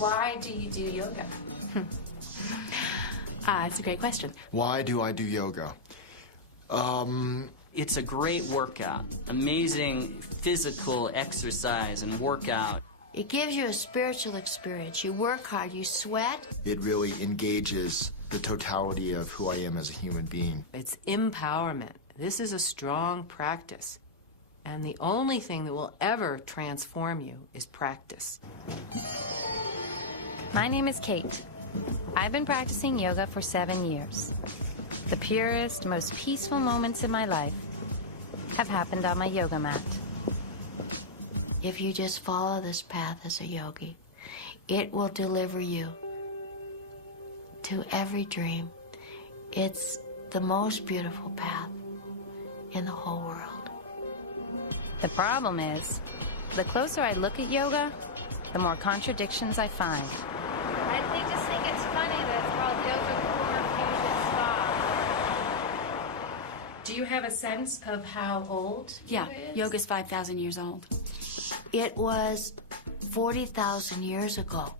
Why do you do yoga? It's a great question. Why do I do yoga? It's a great workout. Amazing physical exercise and workout. It gives you a spiritual experience. You work hard, you sweat. It really engages the totality of who I am as a human being. It's empowerment. This is a strong practice. And the only thing that will ever transform you is practice. My name is Kate. I've been practicing yoga for 7 years. The purest, most peaceful moments in my life have happened on my yoga mat. If you just follow this path as a yogi, it will deliver you to every dream. It's the most beautiful path in the whole world. The problem is, the closer I look at yoga, the more contradictions I find. They just think it's funny that it's called yoga core fusion spa. Do you have a sense of how old Yeah, yoga is? yoga's 5,000 years old. It was 40,000 years ago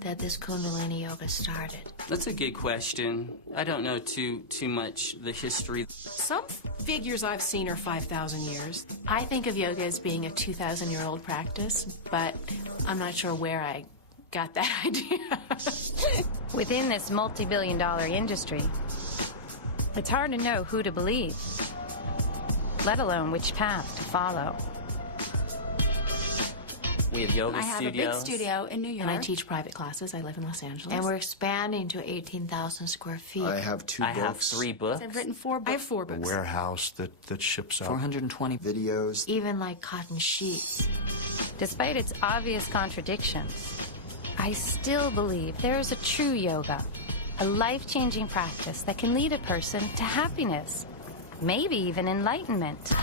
that this Kundalini yoga started. That's a good question. I don't know too much the history. Some figures I've seen are 5,000 years. I think of yoga as being a 2,000-year-old practice, but I'm not sure where I got that idea. Within this multi-billion-dollar industry, it's hard to know who to believe, let alone which path to follow. We have yoga I have studios. a big studio in New York. And And I teach private classes. I live in Los Angeles. And we're expanding to 18,000 square feet. I have 2 I books. have 3 books. I've written 4 books. I have 4 A books. warehouse that ships out. 420. Videos. Even like cotton sheets. Despite its obvious contradictions, I still believe there is a true yoga, a life-changing practice that can lead a person to happiness, maybe even enlightenment.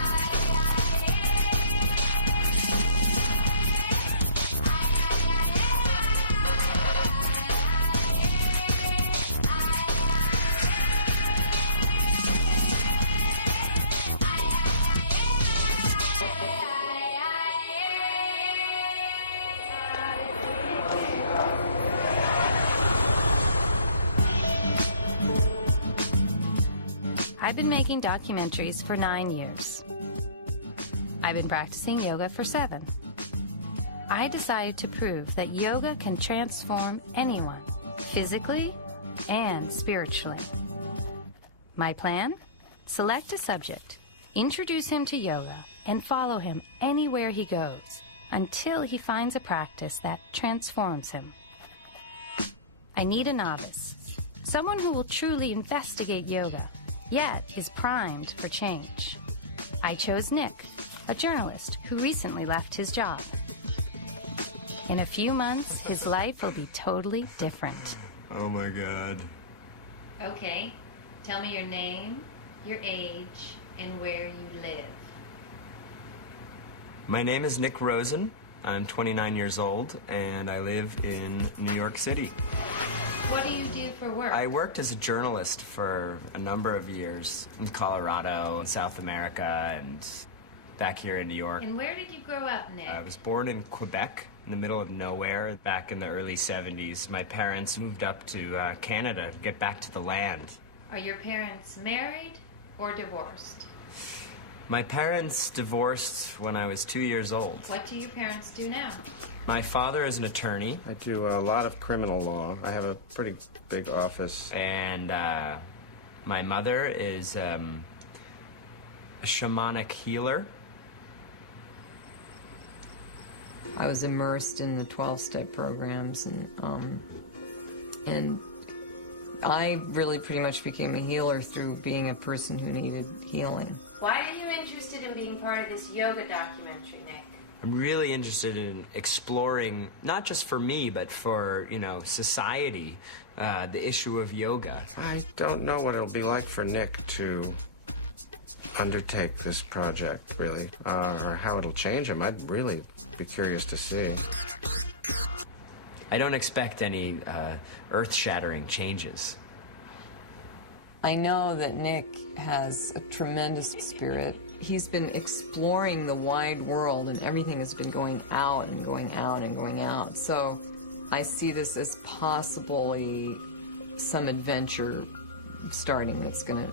I've been making documentaries for 9 years. I've been practicing yoga for 7. I decided to prove that yoga can transform anyone, physically and spiritually. My plan? Select a subject, introduce him to yoga, and follow him anywhere he goes until he finds a practice that transforms him. I need a novice, someone who will truly investigate yoga, yet is primed for change. I chose Nick, a journalist who recently left his job. In a few months, his life will be totally different. Oh my God. Okay, tell me your name, your age, and where you live. My name is Nick Rosen. I'm 29 years old, and I live in New York City. What do you do for work? I worked as a journalist for a number of years in Colorado, in South America, and back here in New York. And where did you grow up, Nick? I was born in Quebec, in the middle of nowhere, back in the early 70s. My parents moved up to Canada to get back to the land. Are your parents married or divorced? My parents divorced when I was 2 years old. What do your parents do now? My father is an attorney. I do a lot of criminal law. I have a pretty big office. And my mother is a shamanic healer. I was immersed in the 12-step programs, and I really pretty much became a healer through being a person who needed healing. Why are you interested in being part of this yoga documentary, Nick? I'm really interested in exploring, not just for me, but for, society, the issue of yoga. I don't know what it'll be like for Nick to undertake this project, really, or how it'll change him. I'd really be curious to see. I don't expect any earth-shattering changes. I know that Nick has a tremendous spirit. He's been exploring the wide world, and everything has been going out and going out and going out. So I see this as possibly some adventure starting that's going to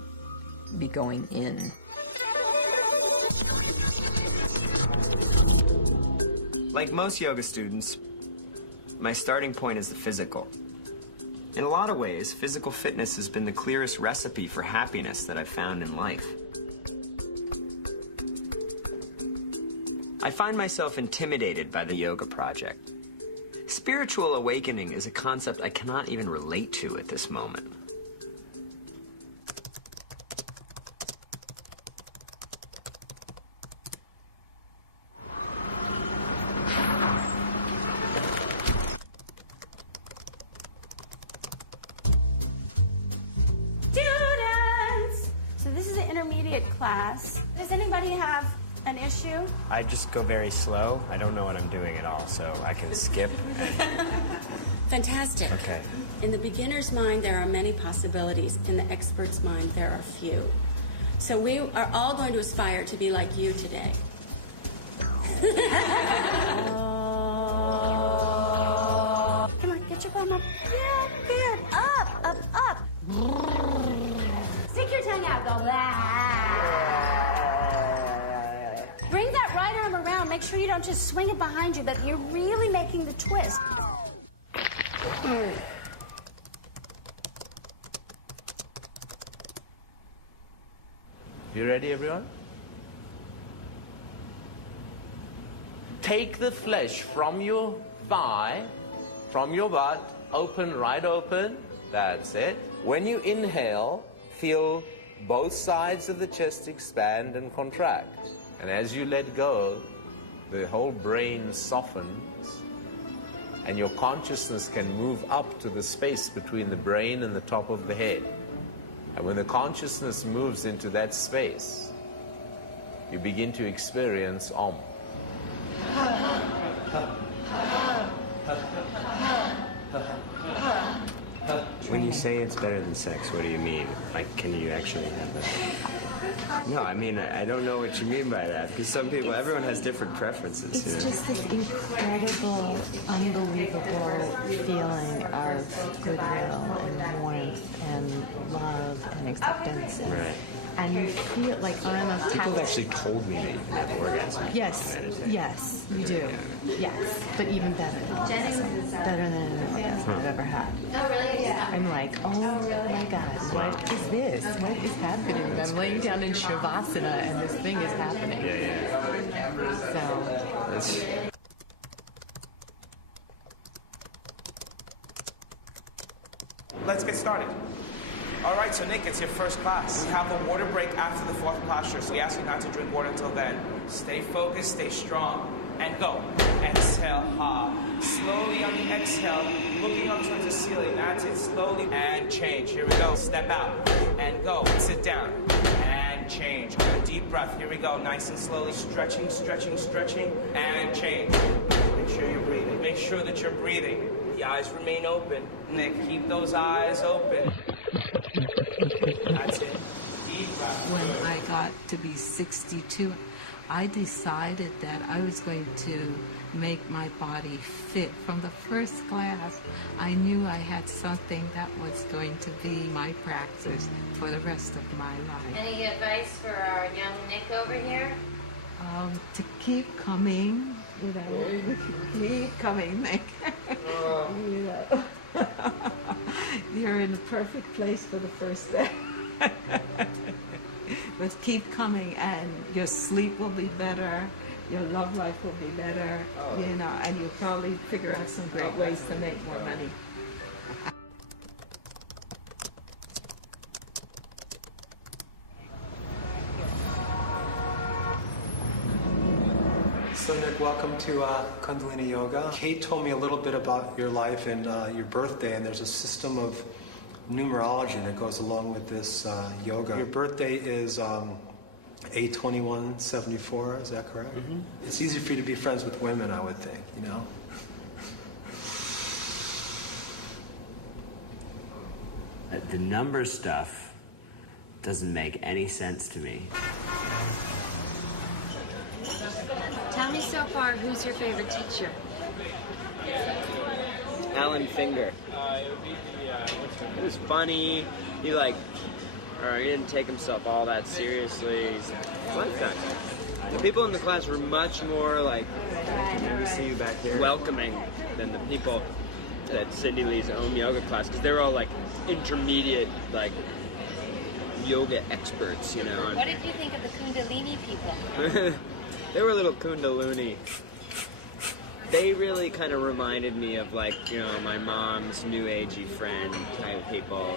be going in. Like most yoga students, my starting point is the physical. In a lot of ways, physical fitness has been the clearest recipe for happiness that I've found in life. I find myself intimidated by the yoga project. Spiritual awakening is a concept I cannot even relate to at this moment. Students! So this is an intermediate class. Does anybody have an issue? I just go very slow. I don't know what I'm doing at all, so I can skip. Fantastic. Okay. In the beginner's mind, there are many possibilities. In the expert's mind, there are few. So we are all going to aspire to be like you today. Come on, get your bum up. Yeah, good. Up, up, up. Stick your tongue out, go Bring that right arm around. Make sure you don't just swing it behind you, but you're really making the twist. You ready, everyone? Take the flesh from your thigh, from your butt, open, right open. That's it. When you inhale, feel both sides of the chest expand and contract. And as you let go, the whole brain softens, and your consciousness can move up to the space between the brain and the top of the head. And when the consciousness moves into that space, you begin to experience Om. When you say it's better than sex, what do you mean? Like, can you actually have that? No, I mean, I don't know what you mean by that, because some people, everyone has different preferences. It's you know? just this incredible, unbelievable feeling of goodwill and warmth and love and acceptance. And, Right. and you feel like I'm a People have actually told me that you can have orgasms. Yes, yes, you do. Yes, but even better than orgasm. Better than an orgasm I've ever had. Oh, really? Yeah. I'm like, oh my God, what is this? What is happening? I'm laying down in Shavasana and this thing is happening. So. Let's get started. All right, so Nick, it's your first class. We have a water break after the fourth posture, so we ask you not to drink water until then. Stay focused, stay strong, and go. Exhale, ha. Slowly on the exhale, looking up towards the ceiling. That's it, slowly, and change. Here we go, step out, and go. Sit down, and change. Good, deep breath, here we go, nice and slowly, stretching, stretching, stretching, and change. Make sure you're breathing. Make sure that you're breathing. The eyes remain open. Nick, keep those eyes open. That's it. Deep breath. When I got to be 62, I decided that I was going to make my body fit. From the first class, I knew I had something that was going to be my practice for the rest of my life. Any advice for our young Nick over here? To keep coming, you know, keep coming, Nick. You know. You're in the perfect place for the first day. But keep coming, and your sleep will be better, your love life will be better, you know, and you'll probably figure out some great ways to make more money. So Nick, welcome to Kundalini Yoga. Kate told me a little bit about your life and your birthday, and there's a system of numerology that goes along with this yoga. Your birthday is 8/21/74, is that correct? Mm-hmm. It's easy for you to be friends with women, I would think, you know? The number stuff doesn't make any sense to me. Tell me so far, who's your favorite teacher? Alan Finger. It was funny. He didn't take himself all that seriously. He's a fun guy. The people in the class were much more Maybe see you back here. welcoming than the people at Cindy Lee's own yoga class, because they were all intermediate yoga experts, you know. What did you think of the Kundalini people? They were a little Kundalini. They really kind of reminded me of my mom's new agey friend type people.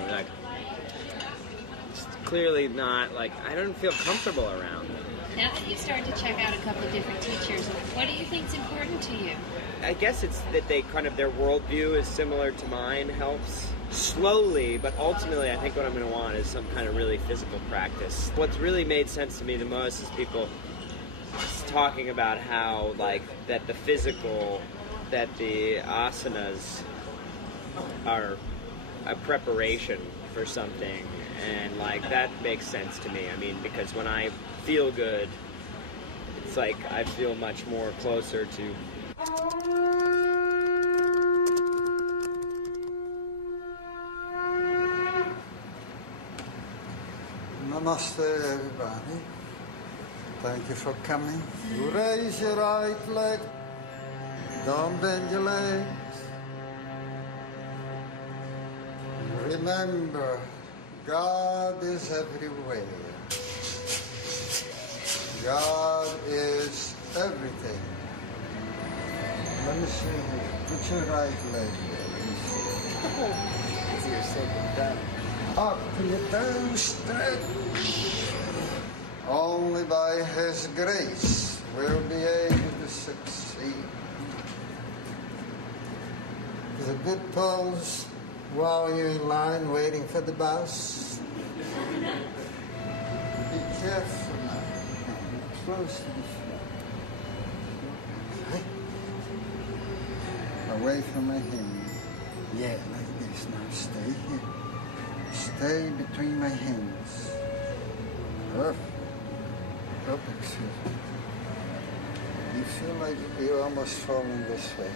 Clearly not I don't feel comfortable around them. Now that you've started to check out a couple of different teachers, what do you think is important to you? I guess it's that their worldview is similar to mine helps. Slowly, but ultimately I think what I'm going to want is some kind of really physical practice. What's really made sense to me the most is people talking about how, that the physical, that the asanas are a preparation for something, and, that makes sense to me. I mean, because when I feel good, it's I feel much more closer to... Namaste, everybody. Thank you for coming. You raise your right leg. Don't bend your legs. Remember, God is everywhere. God is everything. Let me see here. Put your right leg there. Easier said than done. Up and down straight. Only by His grace we'll be able to succeed. Is a good pose while you're in line waiting for the bus. Be careful now. Close to the front. Okay. Away from my hand. Yeah, like this. Now stay here. Stay between my hands. Perfect. Perfect. You feel like you're almost falling this way.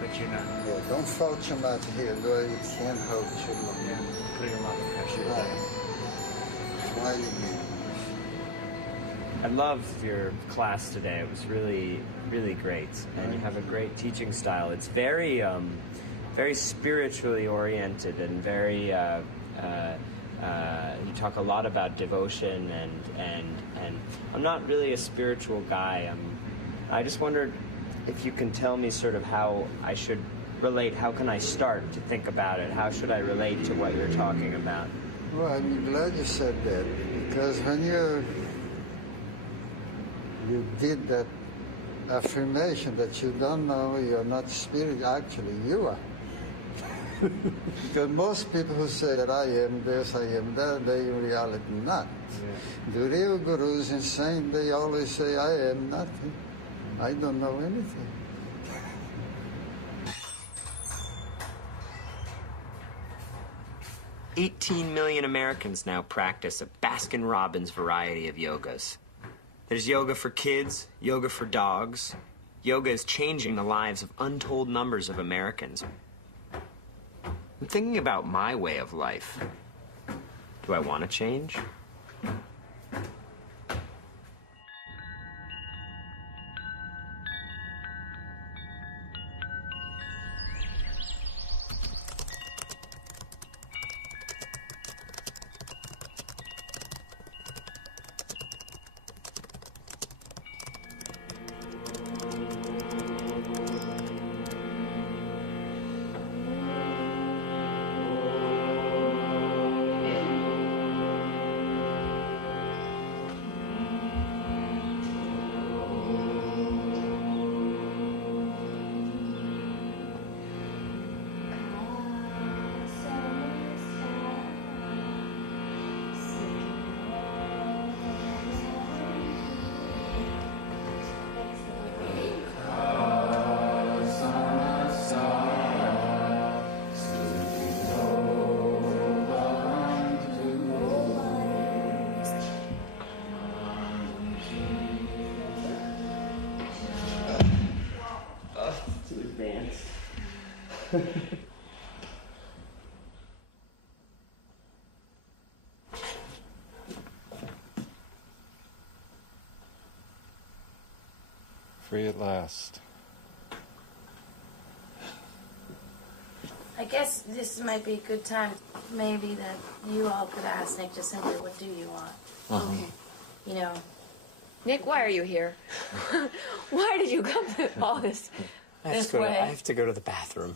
But you're not. Yeah, don't fall too much here, though you can't hold too long. Yeah, putting a lot of pressure. Right. Try again. I loved your class today. It was really, really great. And you have a great teaching style. It's very, very spiritually oriented and very, you talk a lot about devotion and I'm not really a spiritual guy. I just wondered if you can tell me sort of how I should relate. How can I start to think about it? How should I relate to what you're talking about? Well, I'm glad you said that, because when you did that affirmation that you don't know you're not spirit, actually you are. Because most people who say that I am this, I am that, they in reality not. Yeah. The real gurus and saints, they always say, I am nothing. I don't know anything. $18 million Americans now practice a Baskin-Robbins variety of yogas. There's yoga for kids, yoga for dogs. Yoga is changing the lives of untold numbers of Americans. I'm thinking about my way of life. Do I want to change? Free at last. I guess this might be a good time, maybe, that you all could ask Nick just simply, what do you want? Okay. You know. Nick, why are you here? Why did you come to all this I way? have to go to the bathroom.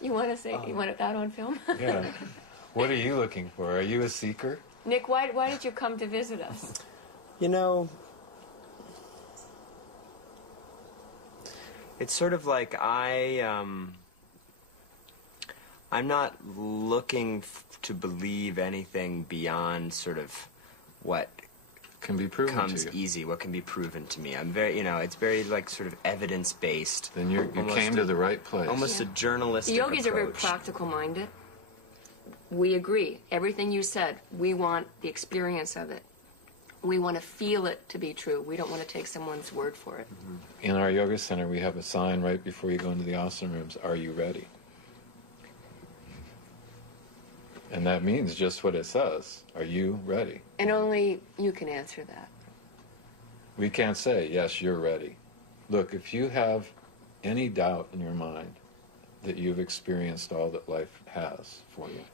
You want to say, you want it out on film? Yeah. What are you looking for? Are you a seeker? Nick, why did you come to visit us? You know, It's sort of like I'm not looking to believe anything beyond sort of what can be proven comes to you. easy, what can be proven to me. I'm very, it's very like sort of evidence-based. Then you came to the right place. Almost a journalistic The yogis approach. are very practical-minded. We agree. Everything you said, we want the experience of it. We want to feel it to be true. We don't want to take someone's word for it. In our yoga center, we have a sign right before you go into the asana rooms, "Are you ready?" And that means just what it says. Are you ready? And only you can answer that. We can't say, yes, you're ready. Look, if you have any doubt in your mind that you've experienced all that life has for you,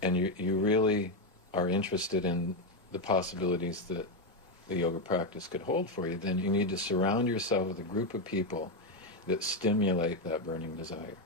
and you really are interested in the possibilities that the yoga practice could hold for you, then you need to surround yourself with a group of people that stimulate that burning desire.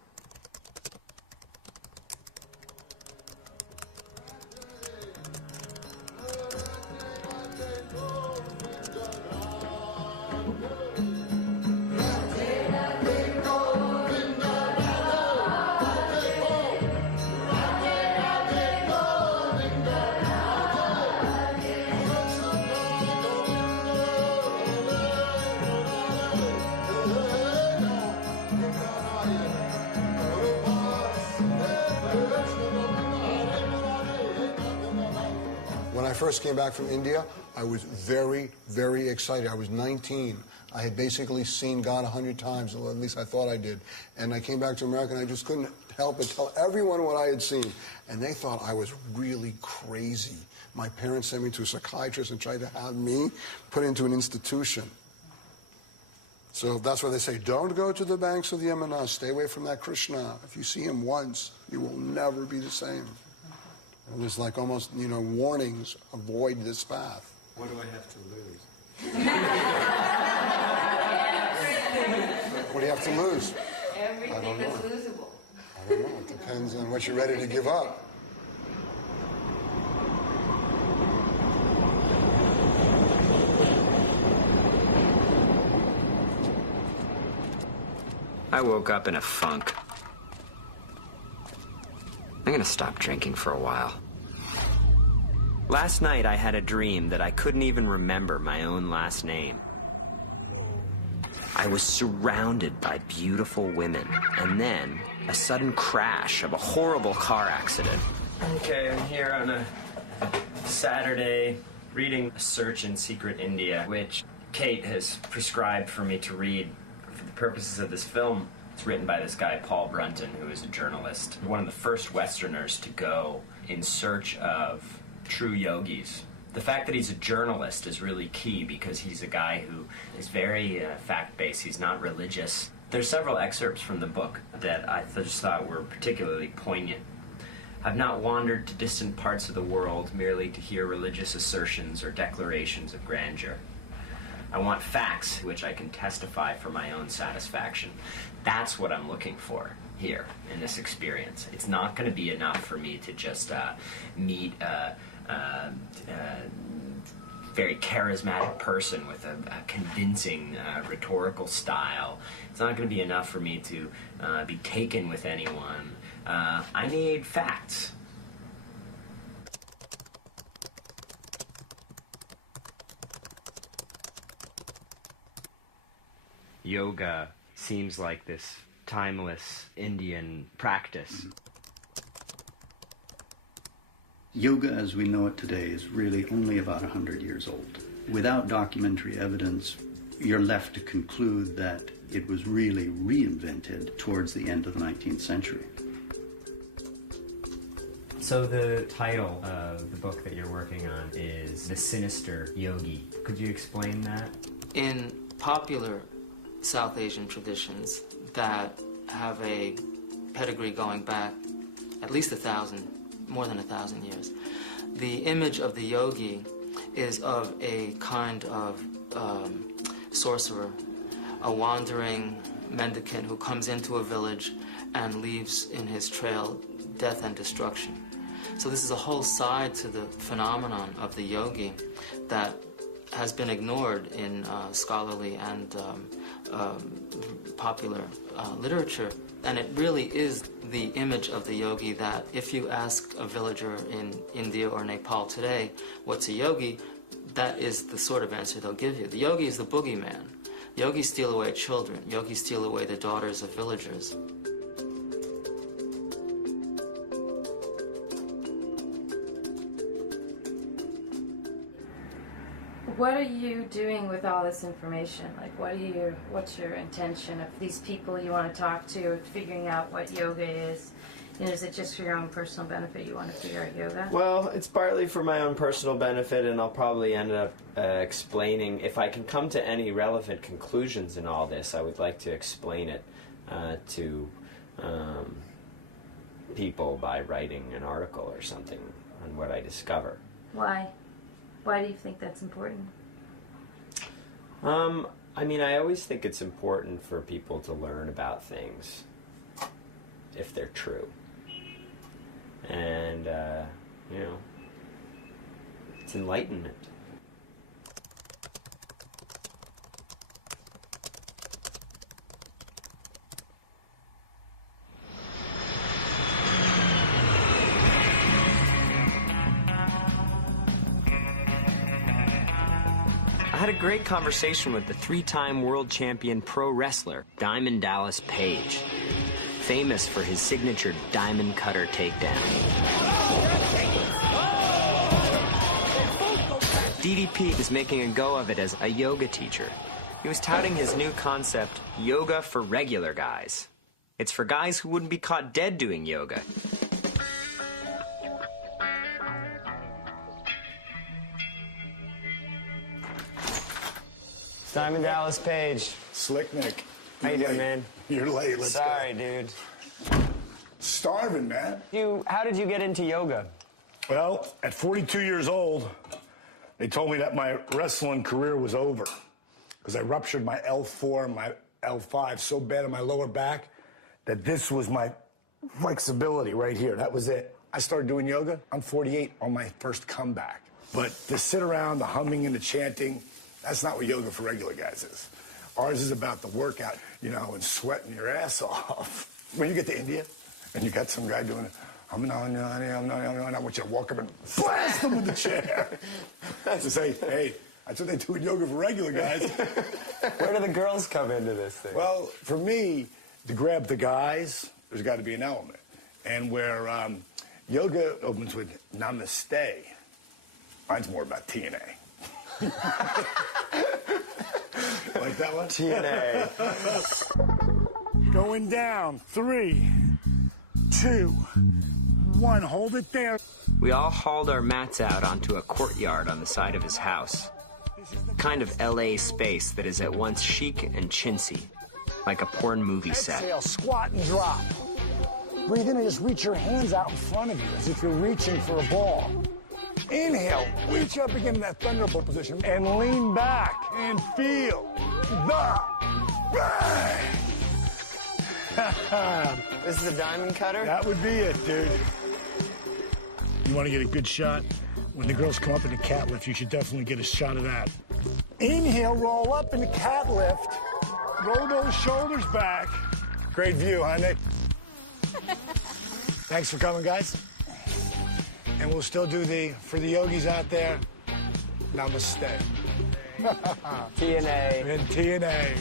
When I first came back from India, I was very, very excited. I was 19. I had basically seen God 100 times, or at least I thought I did. And I came back to America, and I just couldn't help but tell everyone what I had seen. And they thought I was really crazy. My parents sent me to a psychiatrist and tried to have me put into an institution. So that's why they say, don't go to the banks of the Yamuna. Stay away from that Krishna. If you see him once, you will never be the same. And there's like almost, warnings, avoid this path. What do I have to lose? What do you have to lose? Everything I don't that's know. losable. I don't know. It depends on what you're ready to give up. I woke up in a funk. I'm gonna stop drinking for a while. Last night I had a dream that I couldn't even remember my own last name. I was surrounded by beautiful women, and then a sudden crash of a horrible car accident. Okay, I'm here on a Saturday reading A Search in Secret India, which Kate has prescribed for me to read for the purposes of this film. It's written by this guy, Paul Brunton, who is a journalist, one of the first Westerners to go in search of true yogis. The fact that he's a journalist is really key because he's a guy who is very fact-based. He's not religious. There's several excerpts from the book that I just thought were particularly poignant. I've not wandered to distant parts of the world merely to hear religious assertions or declarations of grandeur. I want facts which I can testify for my own satisfaction. That's what I'm looking for here in this experience. It's not going to be enough for me to just meet a very charismatic person with a convincing rhetorical style. It's not going to be enough for me to be taken with anyone. I need facts. Yoga seems like this timeless Indian practice. Yoga as we know it today is really only about 100 years old. Without documentary evidence, you're left to conclude that it was really reinvented towards the end of the 19th century. So the title of the book that you're working on is The Sinister Yogi. Could you explain that? In popular South Asian traditions that have a pedigree going back at least 1,000, more than 1,000 years, the image of the yogi is of a kind of sorcerer, a wandering mendicant who comes into a village and leaves in his trail death and destruction. So this is a whole side to the phenomenon of the yogi that has been ignored in scholarly and popular literature. And it really is the image of the yogi that if you ask a villager in India or Nepal today, what's a yogi, that is the sort of answer they'll give you. The yogi is the boogeyman. Yogis steal away children. Yogis steal away the daughters of villagers. What are you doing with all this information? Like, what's your intention of these people you want to talk to, figuring out what yoga is? You know, is it just for your own personal benefit you want to figure out yoga? Well, it's partly for my own personal benefit, and I'll probably end up explaining, if I can come to any relevant conclusions in all this, I would like to explain it to people by writing an article or something on what I discover. Why? Why do you think that's important? I mean, I always think it's important for people to learn about things if they're true. And, you know, it's enlightenment. I had a great conversation with the 3-time world champion pro wrestler, Diamond Dallas Page, famous for his signature diamond cutter takedown. DDP is making a go of it as a yoga teacher. He was touting his new concept, yoga for regular guys. It's for guys who wouldn't be caught dead doing yoga. Diamond Dallas Page. Slick Nick. How you doing, man? You're late. Let's go. Sorry, dude. Starving, man. How did you get into yoga? Well, at 42 years old, they told me that my wrestling career was over because I ruptured my L4 and my L5 so bad in my lower back that this was my flexibility right here. That was it. I started doing yoga. I'm 48 on my first comeback. But to sit around, the humming and the chanting, that's not what yoga for regular guys is. Ours is about the workout, you know, and sweating your ass off. When you get to India and you got some guy doing it, I want you to walk up and blast him with the chair. To say, hey, that's what they do in yoga for regular guys. Where do the girls come into this thing? Well, for me, to grab the guys, there's got to be an element. And where yoga opens with namaste, mine's more about TNA. Like that one? TNA. Going down. 3, 2, 1. Hold it there. We all hauled our mats out onto a courtyard on the side of his house. A kind of LA space that is at once chic and chintzy, like a porn movie set. Exhale, squat and drop. Breathe in and just reach your hands out in front of you as if you're reaching for a ball. Inhale, reach up again in that thunderbolt position and lean back and feel the bang. This is a diamond cutter? That would be it, dude. You want to get a good shot? When the girls come up in the cat lift, you should definitely get a shot of that. Inhale, roll up in the cat lift. Roll those shoulders back. Great view, huh, Nick? Thanks for coming, guys. And we'll still do for the yogis out there, namaste. TNA. And TNA.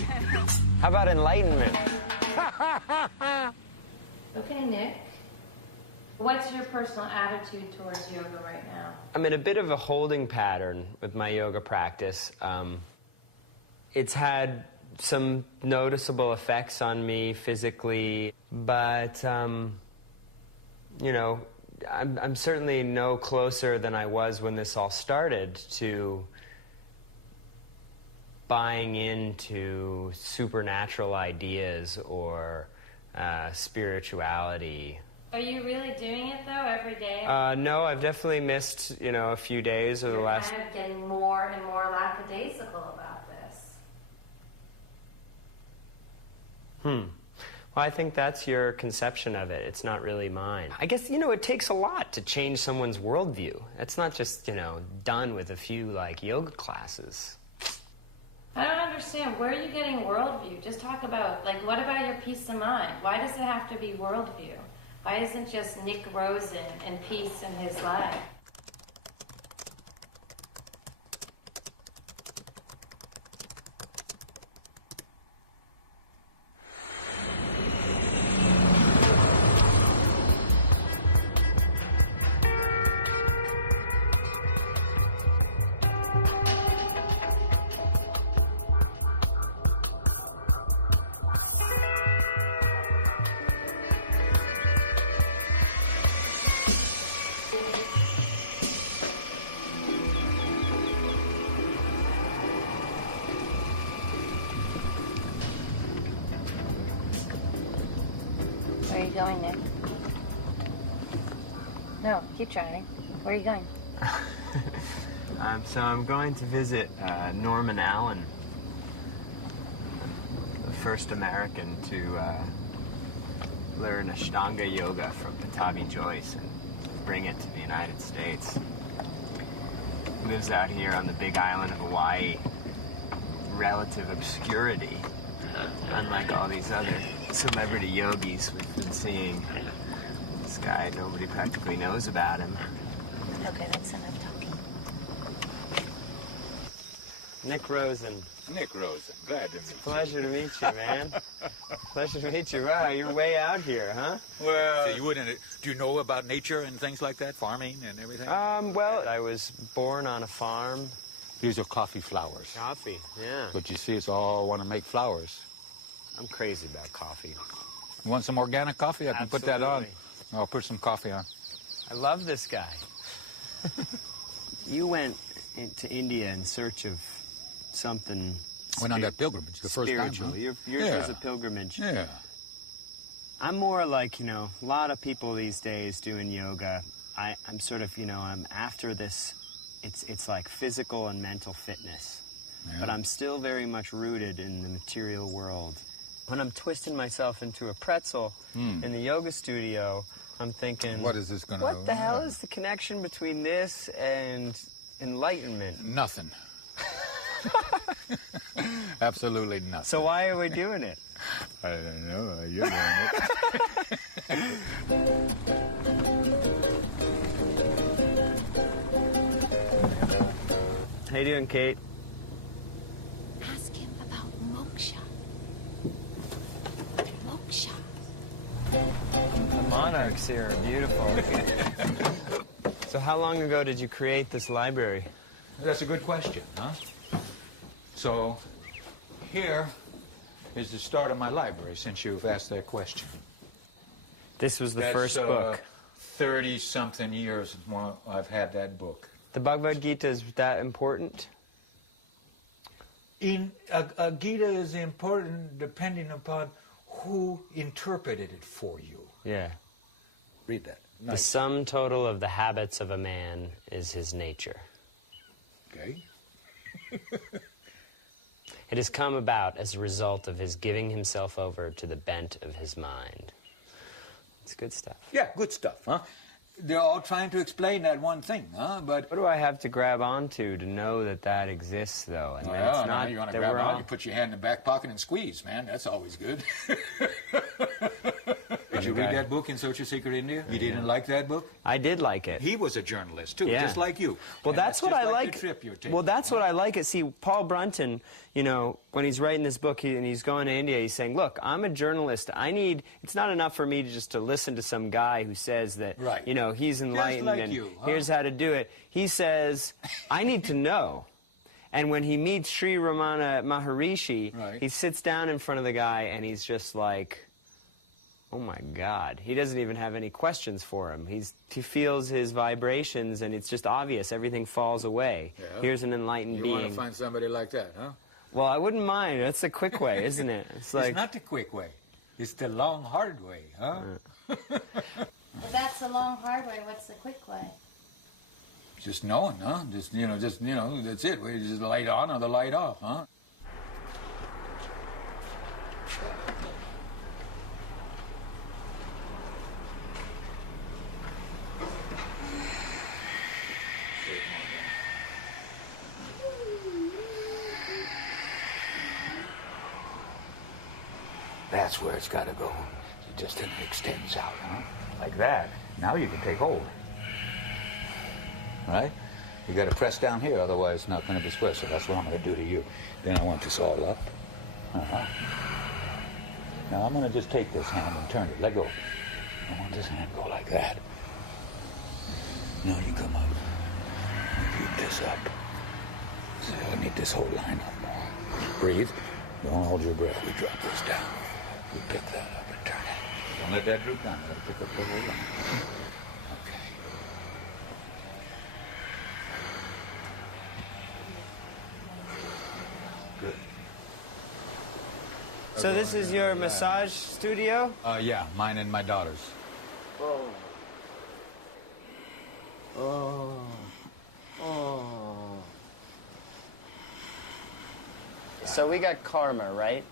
How about enlightenment? Okay, Nick. What's your personal attitude towards yoga right now? I'm in a bit of a holding pattern with my yoga practice. It's had some noticeable effects on me physically, but, you know, I'm certainly no closer than I was when this all started to buying into supernatural ideas or spirituality. Are you really doing it, though, every day? No, I've definitely missed, you know, a few days over the last... You're kind of getting more and more lackadaisical about this. Well, I think that's your conception of it. It's not really mine. I guess, you know, it takes a lot to change someone's worldview. It's not just, you know, done with a few, like, yoga classes. I don't understand. Where are you getting worldview? Just talk about, like, what about your peace of mind? Why does it have to be worldview? Why isn't just Nick Rosen and peace in his life? Where are you going, Nick? No, keep trying. Where are you going? So I'm going to visit Norman Allen, the first American to learn Ashtanga yoga from Pattabhi Jois and bring it to the United States. He lives out here on the big island of Hawaii, relative obscurity, unlike all these other celebrity yogis we've been seeing. This guy, nobody practically knows about him. Okay, that's enough talking. Nick Rosen. Nick Rosen, glad to meet you. Pleasure to meet you, man. Pleasure to meet you. Wow, you're way out here, huh? Well, so you wouldn't. Do you know about nature and things like that, farming and everything? Well, I was born on a farm. These are coffee flowers. Coffee, yeah. But you see, it's all want to make flowers. I'm crazy about coffee. You want some organic coffee? I can put that on. I'll put some coffee on. I love this guy. You went to India in search of something. Went on that pilgrimage the first time. Spiritual. Huh? Yours was a pilgrimage. Yeah. I'm more like, you know, a lot of people these days doing yoga. I'm sort of, you know, I'm after this. It's like physical and mental fitness. Yeah. But I'm still very much rooted in the material world. When I'm twisting myself into a pretzel in the yoga studio, I'm thinking, what is this going to... What the hell is the connection between this and enlightenment? Nothing. Absolutely nothing. So why are we doing it? I don't know. You're doing it. How you doing, Kate? Ask him about moksha. Moksha. The monarchs here are beautiful. So how long ago did you create this library? That's a good question, huh? So here is the start of my library, since you've asked that question. This was the first book. 30-something years I've had that book. The Bhagavad Gita is that important? A Gita is important depending upon who interpreted it for you. Yeah. Read that. The sum total of the habits of a man is his nature. Okay. It has come about as a result of his giving himself over to the bent of his mind. It's good stuff. Yeah, good stuff, huh? They're all trying to explain that one thing, huh? But what do I have to grab onto to know that that exists, though? And well, it's not you want to that grab we're on, all... you put your hand in the back pocket and squeeze, man. That's always good. Did you read that book, In Search of Secret India? You didn't like that book? I did like it. He was a journalist, too, Yeah. just like you. Well, And that's what I like. The trip you're taking. Well, that's what I like. See, Paul Brunton, you know, when he's writing this book and he's going to India, he's saying, look, I'm a journalist. It's not enough for me to listen to some guy who says that, right. you know, he's enlightened like and you, huh? here's how to do it. He says, I need to know. And when he meets Sri Ramana Maharishi, he sits down in front of the guy and he's just like, oh my God. He doesn't even have any questions for him. He feels his vibrations and it's just obvious. Everything falls away. Yeah. Here's an enlightened being. You want to find somebody like that, huh? Well, I wouldn't mind. That's the quick way, isn't it? It's not the quick way. It's the long, hard way, huh? If that's the long, hard way, what's the quick way? Just knowing, huh? Just, that's it. We just light on or the light off, huh? That's where it's got to go. It just extends out, huh? Like that. Now you can take hold. Right? You got to press down here, otherwise it's not going to be square. So that's what I'm going to do to you. Then I want this all up. Now I'm going to just take this hand and turn it. Let go. I want this hand to go like that. Now you come up. You keep this up. So I need this whole line up more. Breathe. Don't hold your breath. We drop this down. We pick that up and turn it. Don't let that droop down. You got to pick up the whole line. Good. So this is your massage studio? Yeah, mine and my daughter's. Oh. Oh. Oh. So we got karma, right?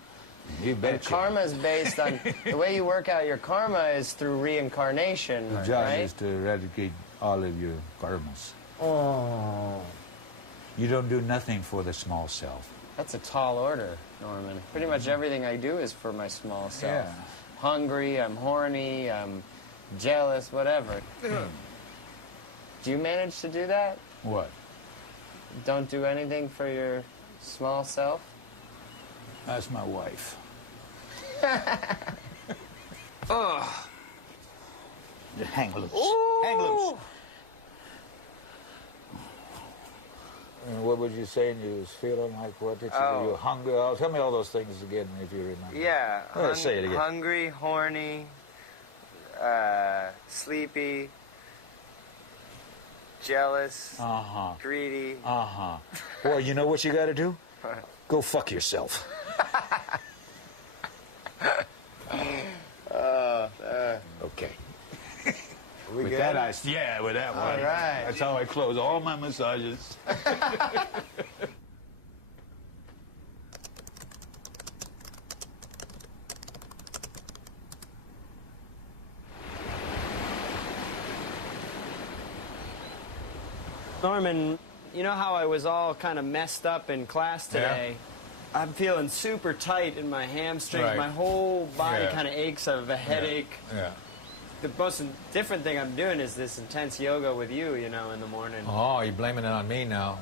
You bet. And karma is based on the way you work out your karma is through reincarnation, The job right? is to eradicate all of your karmas. Oh. You don't do nothing for the small self. That's a tall order, Norman. Pretty much everything I do is for my small self. Yeah. Hungry, I'm horny, I'm jealous, whatever. Do you manage to do that? What? Don't do anything for your small self? That's my wife. Oh. Just hang loose. Ooh. Hang loose. What would you say? And you was feeling like what? Did you, you were hungry? Tell me all those things again if you remember. Yeah. Say it again. Hungry, horny, sleepy, jealous, greedy. Boy, you know what you got to do? Go fuck yourself. Okay. With that, yeah, with that one. All right. That's how I close all my massages. Norman, you know how I was all kind of messed up in class today? Yeah. I'm feeling super tight in my hamstrings. Right. My whole body kind of aches. I have a headache. Yeah. The most different thing I'm doing is this intense yoga with you, you know, in the morning. Oh, you're blaming it on me now.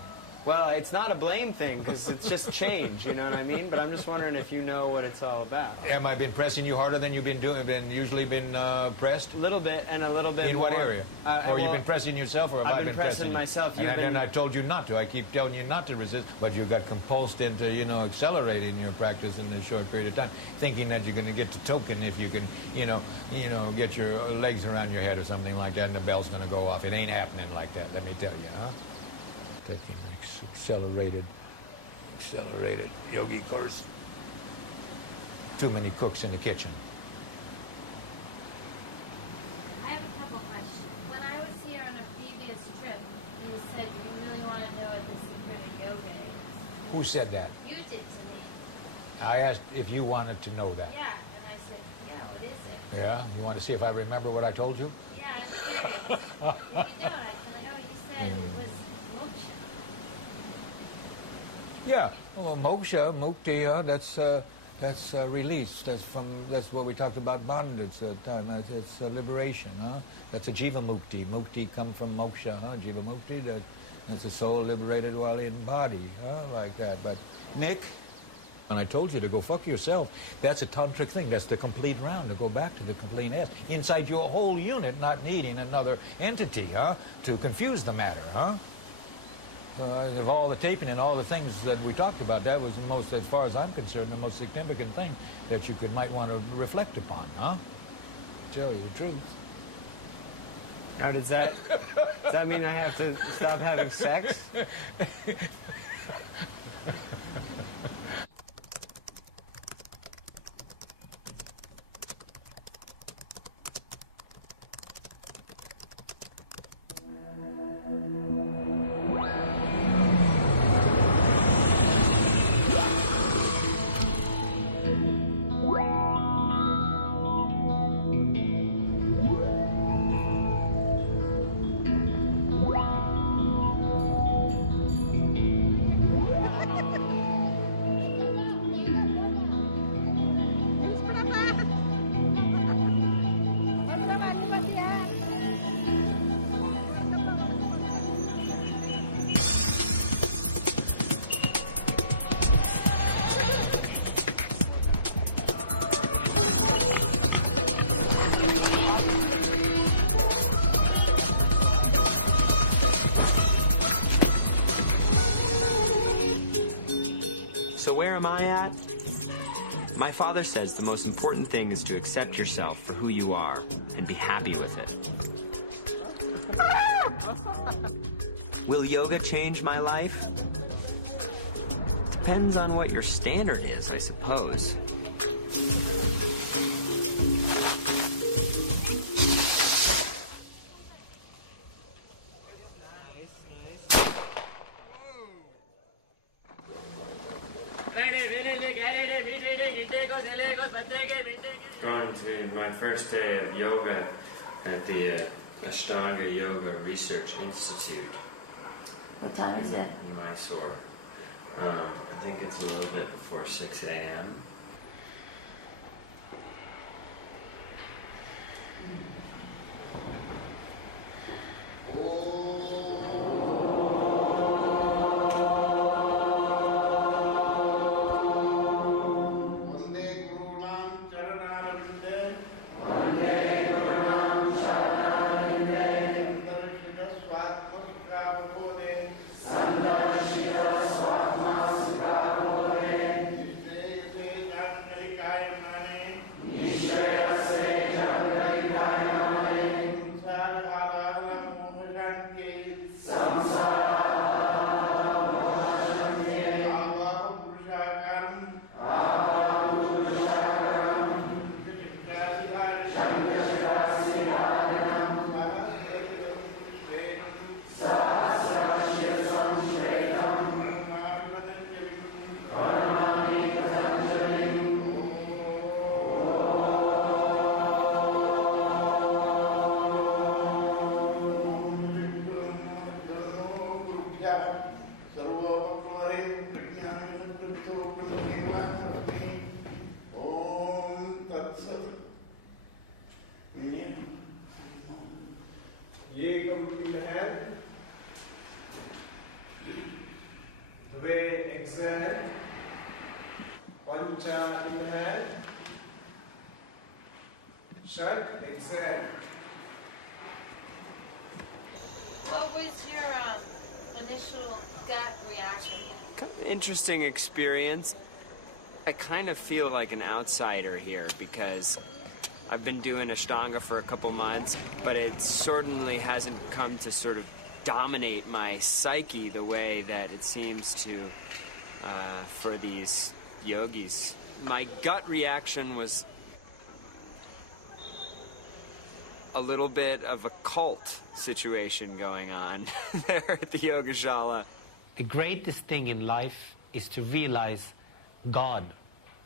Well, it's not a blame thing, because it's just change, you know what I mean? But I'm just wondering if you know what it's all about. Am I been pressing you harder than you've been doing? Usually been pressed? A little bit, and a little bit In more. what area? Or you've been pressing yourself, or have I been pressing myself. And then I told you not to. I keep telling you not to resist, but you got compulsed into, you know, accelerating your practice in a short period of time, thinking that you're going to get to token if you can, you know, get your legs around your head or something like that, and the bell's going to go off. It ain't happening like that. Let me tell you, huh? Taking accelerated yogi course. Too many cooks in the kitchen. I have a couple questions. When I was here on a previous trip, you said you really want to know what the secret of yoga is. Who said that? You did to me. I asked if you wanted to know that. Yeah, and I said, yeah, what is it? Yeah? You want to see if I remember what I told you? Yeah, I'm curious. If you don't, I can, you said it was moksha. Yeah. Well, moksha, mukti, that's release. That's what we talked about bondage time. It's liberation, huh? That's a jiva mukti. Mukti come from moksha, huh? Jiva mukti, that's a soul liberated while in body, huh? Like that. But Nick, when I told you to go fuck yourself, that's a tantric thing. That's the complete round, to go back to the complete S. Inside your whole unit, not needing another entity, huh? To confuse the matter, huh? Of all the taping and all the things that we talked about, that was the most, as far as I'm concerned, the most significant thing that you might want to reflect upon, huh? Tell you the truth. Now, does that mean I have to stop having sex? So where am I at? My father says the most important thing is to accept yourself for who you are and be happy with it. Will yoga change my life? Depends on what your standard is, I suppose. Going to my first day of yoga at the Ashtanga Yoga Research Institute. What time is it? In Mysore. I think it's a little bit before 6 a.m. What was your initial gut reaction? Interesting experience. I kind of feel like an outsider here because I've been doing Ashtanga for a couple months, but it certainly hasn't come to sort of dominate my psyche the way that it seems to for these yogis. My gut reaction was a little bit of a cult situation going on there at the Yogashala. The greatest thing in life is to realize God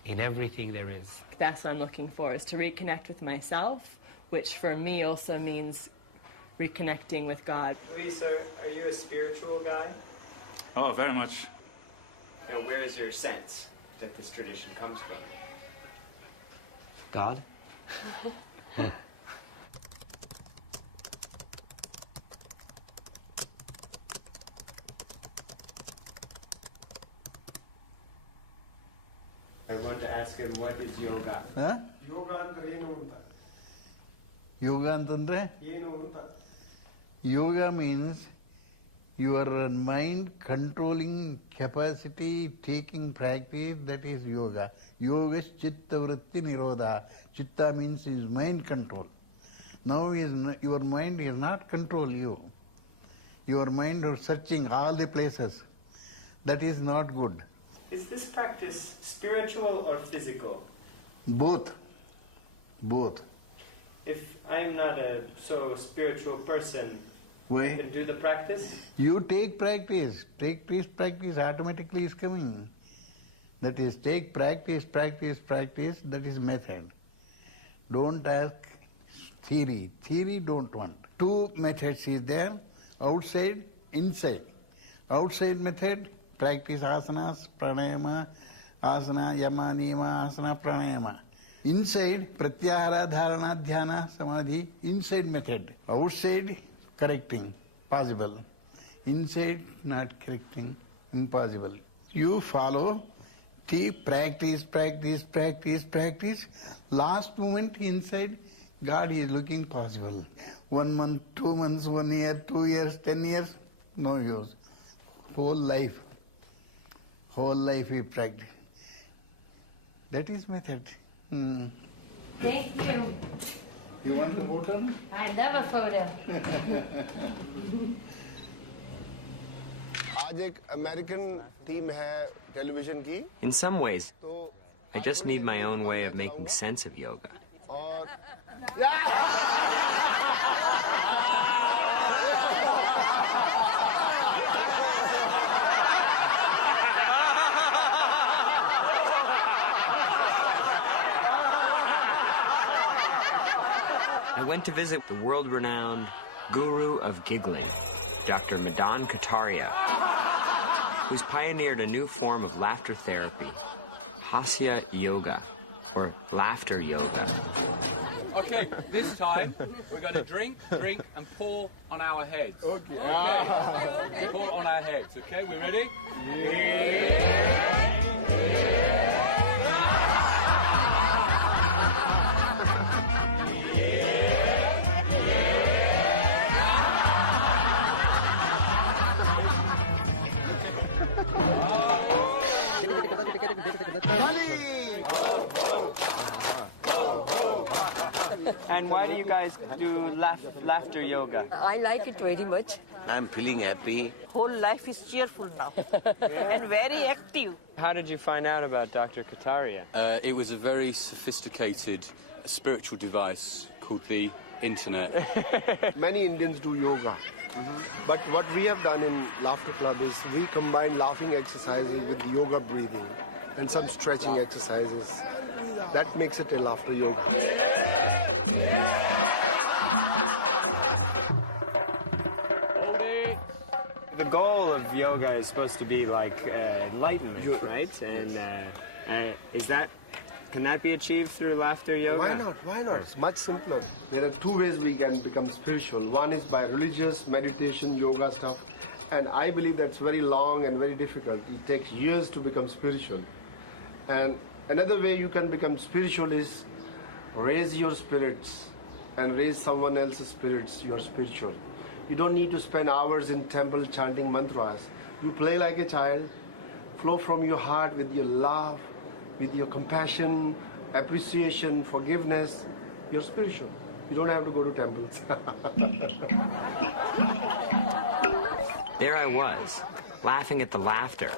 in everything there is. That's what I'm looking for, is to reconnect with myself, which for me also means reconnecting with God. Luis, are you a spiritual guy? Oh, very much. You know, where is your sense that this tradition comes from? God? I want to ask him, what is yoga? Huh? Yoga ಅಂದ್ರೆ ಏನು ಅಂತ? Yoga ಅಂತಂದ್ರೆ? ಏನು ಅಂತ? Yoga means Your mind controlling capacity, taking practice, that is yoga. Yoga is chitta vritti nirodha. Chitta means is mind control. Now your mind is not control you. Your mind is searching all the places. That is not good. Is this practice spiritual or physical? Both. Both. If I'm not a so spiritual person, Why? I can do the practice? You take practice. Practice automatically is coming. That is, take practice, that is method. Don't ask theory. Theory don't want. Two methods is there, outside, inside. Outside method, practice asanas, pranayama, asana, yama, niyama, asana, pranayama. Inside, pratyahara, dharana, dhyana, samadhi, inside method. Outside, correcting, possible. Inside, not correcting, impossible. You follow, practice. Last moment inside, God is looking possible. 1 month, 2 months, 1 year, 2 years, 10 years, no use. Whole life we practice. That is method. Thank you. You want a photo? I love a photo. आज एक American team है television की In some ways, I just need my own way of making sense of yoga. और I went to visit the world-renowned guru of giggling, Dr. Madan Kataria, who's pioneered a new form of laughter therapy, Hasya Yoga, or laughter yoga. Okay, this time we're going to drink, and pour on our heads. Okay. Pour on our heads, okay? We ready? And why do you guys do laughter yoga? I like it very much. I'm feeling happy. Whole life is cheerful now and very active. How did you find out about Dr. Kataria? It was a very sophisticated spiritual device called the internet. Many Indians do yoga. But what we have done in Laughter Club is we combine laughing exercises with yoga breathing and some stretching exercises. That makes it a laughter yoga. The goal of yoga is supposed to be like enlightenment, right? And can that be achieved through laughter yoga? Why not? Why not? It's much simpler. There are two ways we can become spiritual. One is by religious, meditation, yoga stuff. And I believe that's very long and very difficult. It takes years to become spiritual. And another way you can become spiritual is raise your spirits and raise someone else's spirits. You are spiritual. You don't need to spend hours in temple chanting mantras. You play like a child, flow from your heart with your love, with your compassion, appreciation, forgiveness. You're spiritual. You don't have to go to temples. There I was, laughing at the laughter,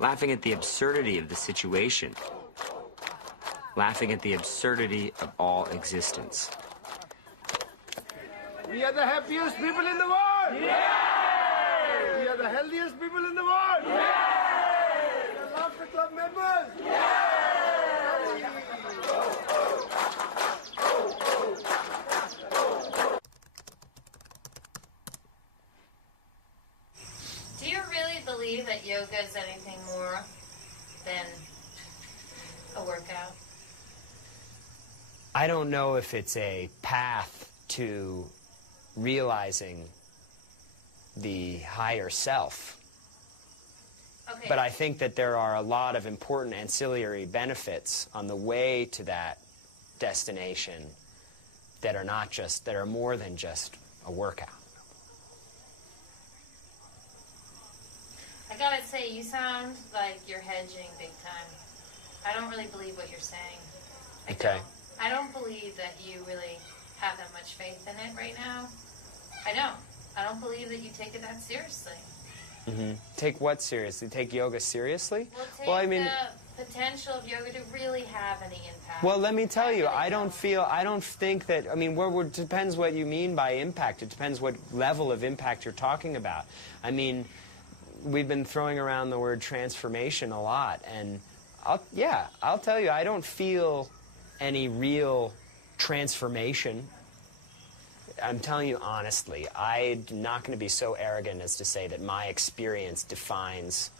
laughing at the absurdity of the situation, laughing at the absurdity of all existence. We are the happiest people in the world! Yay! We are the healthiest people in the world! Yay! We are Laughter Club members! Do you really believe that yoga is anything more than a workout? I don't know if it's a path to realizing the higher self. Okay. But I think that there are a lot of important ancillary benefits on the way to that destination that are more than just a workout. I gotta say, you sound like you're hedging big time. I don't really believe what you're saying. Okay. I don't believe that you really have that much faith in it right now. I don't. I don't believe that you take it that seriously. Mm-hmm. Take what seriously? Take yoga seriously? Well, take the potential of yoga to really have any impact. Well, let me tell you, I don't think that, I mean, it depends what you mean by impact. It depends what level of impact you're talking about. I mean, we've been throwing around the word transformation a lot, and I'll tell you, I don't feel any real transformation. I'm telling you honestly, I'm not going to be so arrogant as to say that my experience defines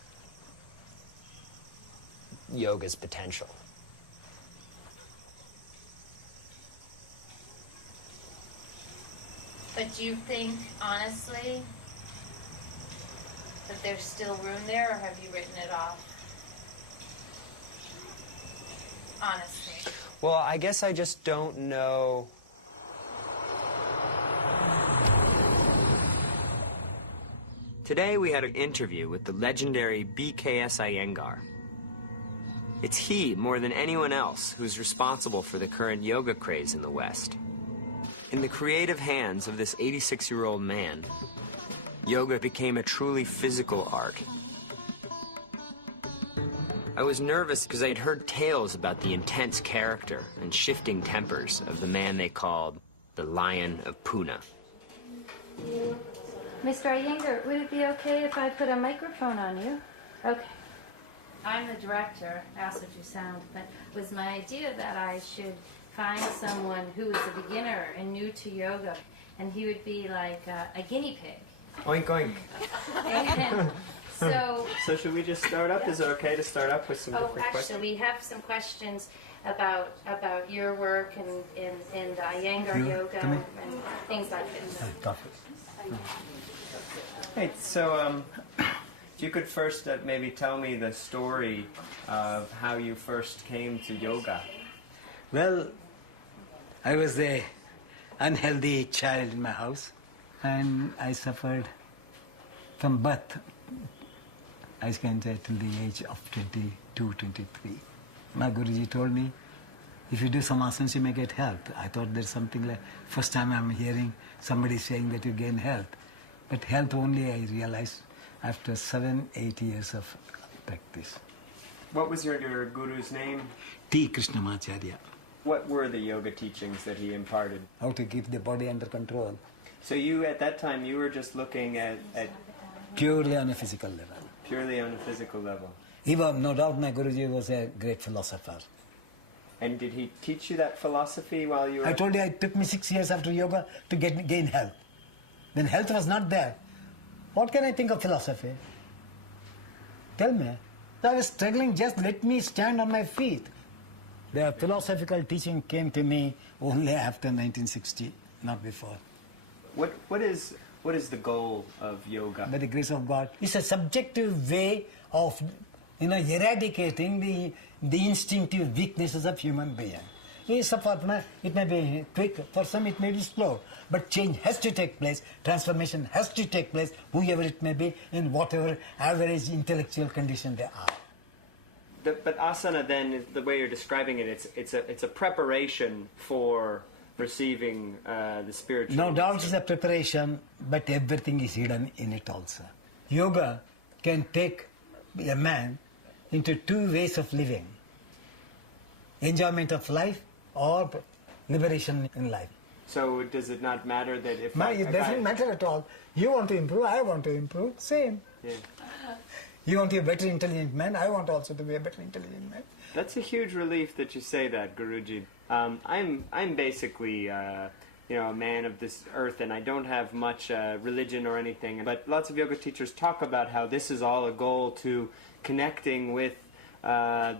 yoga's potential. But do you think, honestly, that there's still room there, or have you written it off? Honestly. Well, I guess I just don't know. Today we had an interview with the legendary BKS Iyengar. It's he, more than anyone else, who's responsible for the current yoga craze in the West. In the creative hands of this 86-year-old man, yoga became a truly physical art. I was nervous because I'd heard tales about the intense character and shifting tempers of the man they called the Lion of Pune. Mr. Iyengar, would it be okay if I put a microphone on you? Okay. I'm the director, that's what you sound, but it was my idea that I should find someone who is a beginner and new to yoga, and he would be like a guinea pig. Oink, oink. And so should we just start up? Is it okay to start up with some different questions? Actually, we have some questions about your work and Iyengar yoga and things like this. Hey, so if you could first maybe tell me the story of how you first came to yoga. Well, I was an unhealthy child in my house, and I suffered from birth. I can say till the age of 22, 23. My Guruji told me, if you do some asanas, you may get health. I thought there's something like, first time I'm hearing somebody saying that you gain health. But health only I realized after 7-8 years of practice. What was your guru's name? T. Krishnamacharya. What were the yoga teachings that he imparted? How to keep the body under control. So you, at that time, you were just looking at purely on a physical level. Purely on a physical level. Even, no doubt, my Guruji was a great philosopher. And did he teach you that philosophy while you were... I told you it took me 6 years after yoga to gain health. When health was not there, what can I think of philosophy? Tell me. I was struggling, just let me stand on my feet. The philosophical teaching came to me only after 1960, not before. What is the goal of yoga? By the grace of God, it's a subjective way of eradicating the instinctive weaknesses of human being. It may be quick, for some it may be slow, but change has to take place, transformation has to take place, whoever it may be, in whatever average intellectual condition they are. But asana then, the way you're describing it, it's a preparation for receiving the spiritual... No doubt it's a preparation, but everything is hidden in it also. Yoga can take a man into two ways of living. Enjoyment of life or liberation in life. So does it not matter that if... It doesn't matter at all. You want to improve, I want to improve, same. Yeah. You want to be a better intelligent man, I want also to be a better intelligent man. That's a huge relief that you say that, Guruji. I'm basically a man of this earth, and I don't have much religion or anything. But lots of yoga teachers talk about how this is all a goal to connecting with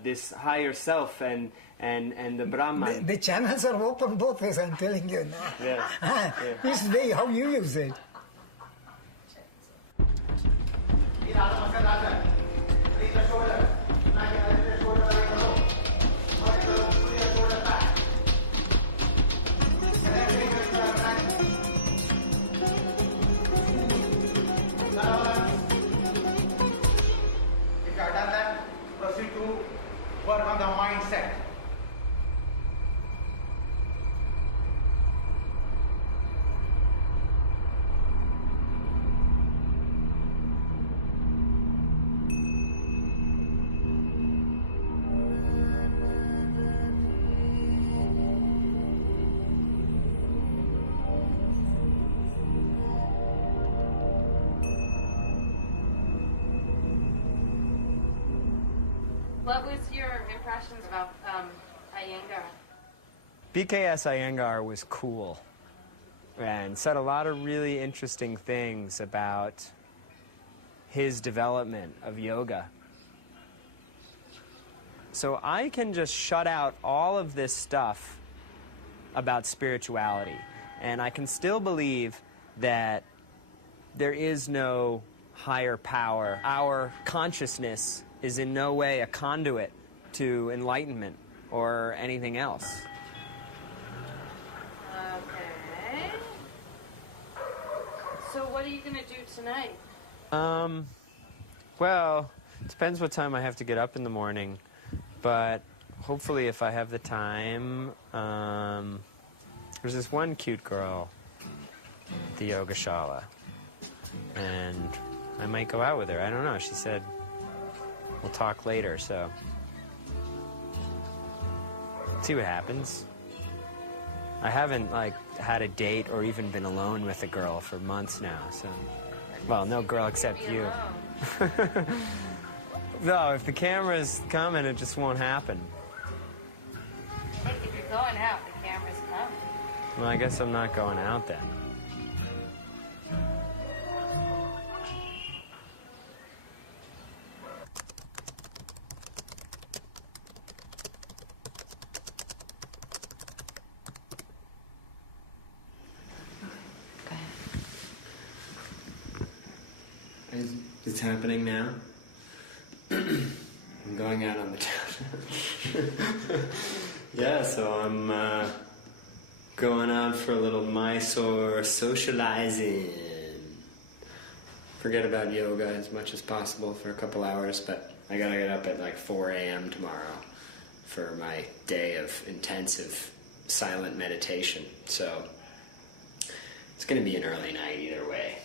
this higher self and the Brahman. The channels are open both ways, I'm telling you now. Yeah. This is the way how you use it. What was your impressions about Iyengar? BKS Iyengar was cool and said a lot of really interesting things about his development of yoga. So I can just shut out all of this stuff about spirituality, and I can still believe that there is no higher power. Our consciousness is in no way a conduit to enlightenment or anything else. Okay. So what are you going to do tonight? Well, it depends what time I have to get up in the morning, but hopefully if I have the time, there's this one cute girl at the yoga shala, and I might go out with her. I don't know. She said we'll talk later, so see what happens. I haven't, like, had a date or even been alone with a girl for months now, so... Well, no girl except you. No, if the camera's coming, it just won't happen. I think if you're going out, the camera's coming. Well, I guess I'm not going out then. It's happening now. I'm going out on the town. Yeah, so I'm going out for a little Mysore socializing. Forget about yoga as much as possible for a couple hours, but I gotta get up at like 4 a.m. tomorrow for my day of intensive silent meditation. So it's gonna be an early night either way.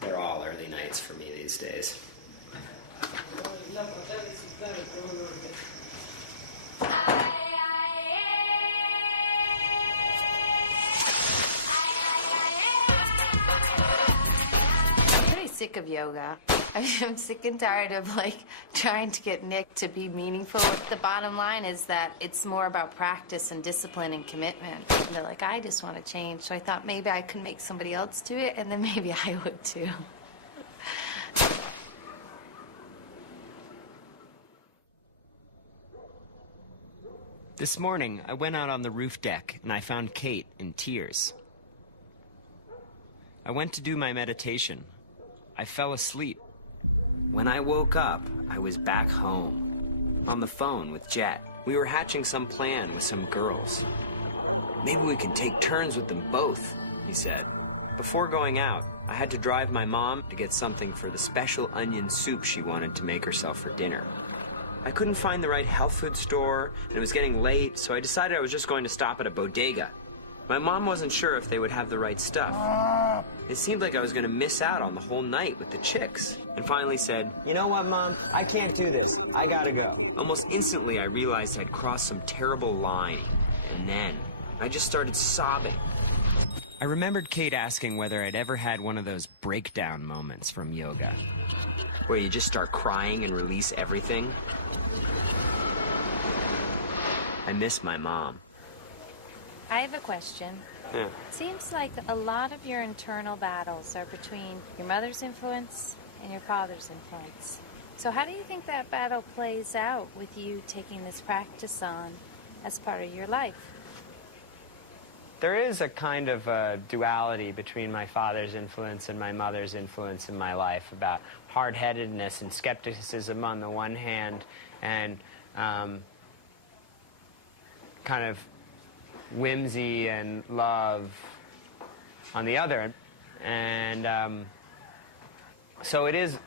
They're all early nights for me these days. I'm pretty sick of yoga. I'm sick and tired of, like, trying to get Nick to be meaningful. The bottom line is that it's more about practice and discipline and commitment. And they're like, I just want to change. So I thought maybe I could make somebody else do it, and then maybe I would too. This morning, I went out on the roof deck and I found Kate in tears. I went to do my meditation. I fell asleep. When I woke up, I was back home, on the phone with Jet. We were hatching some plan with some girls. Maybe we can take turns with them both, he said. Before going out, I had to drive my mom to get something for the special onion soup she wanted to make herself for dinner. I couldn't find the right health food store, and it was getting late, so I decided I was just going to stop at a bodega. My mom wasn't sure if they would have the right stuff. It seemed like I was going to miss out on the whole night with the chicks, and finally said, "You know what, Mom? I can't do this. I gotta go." Almost instantly, I realized I'd crossed some terrible line, and then I just started sobbing. I remembered Kate asking whether I'd ever had one of those breakdown moments from yoga, where you just start crying and release everything. I miss my mom. I have a question. Yeah. It seems like a lot of your internal battles are between your mother's influence and your father's influence. So how do you think that battle plays out with you taking this practice on as part of your life? There is a kind of duality between my father's influence and my mother's influence in my life, about hard-headedness and skepticism on the one hand, and kind of whimsy and love on the other. And so it is,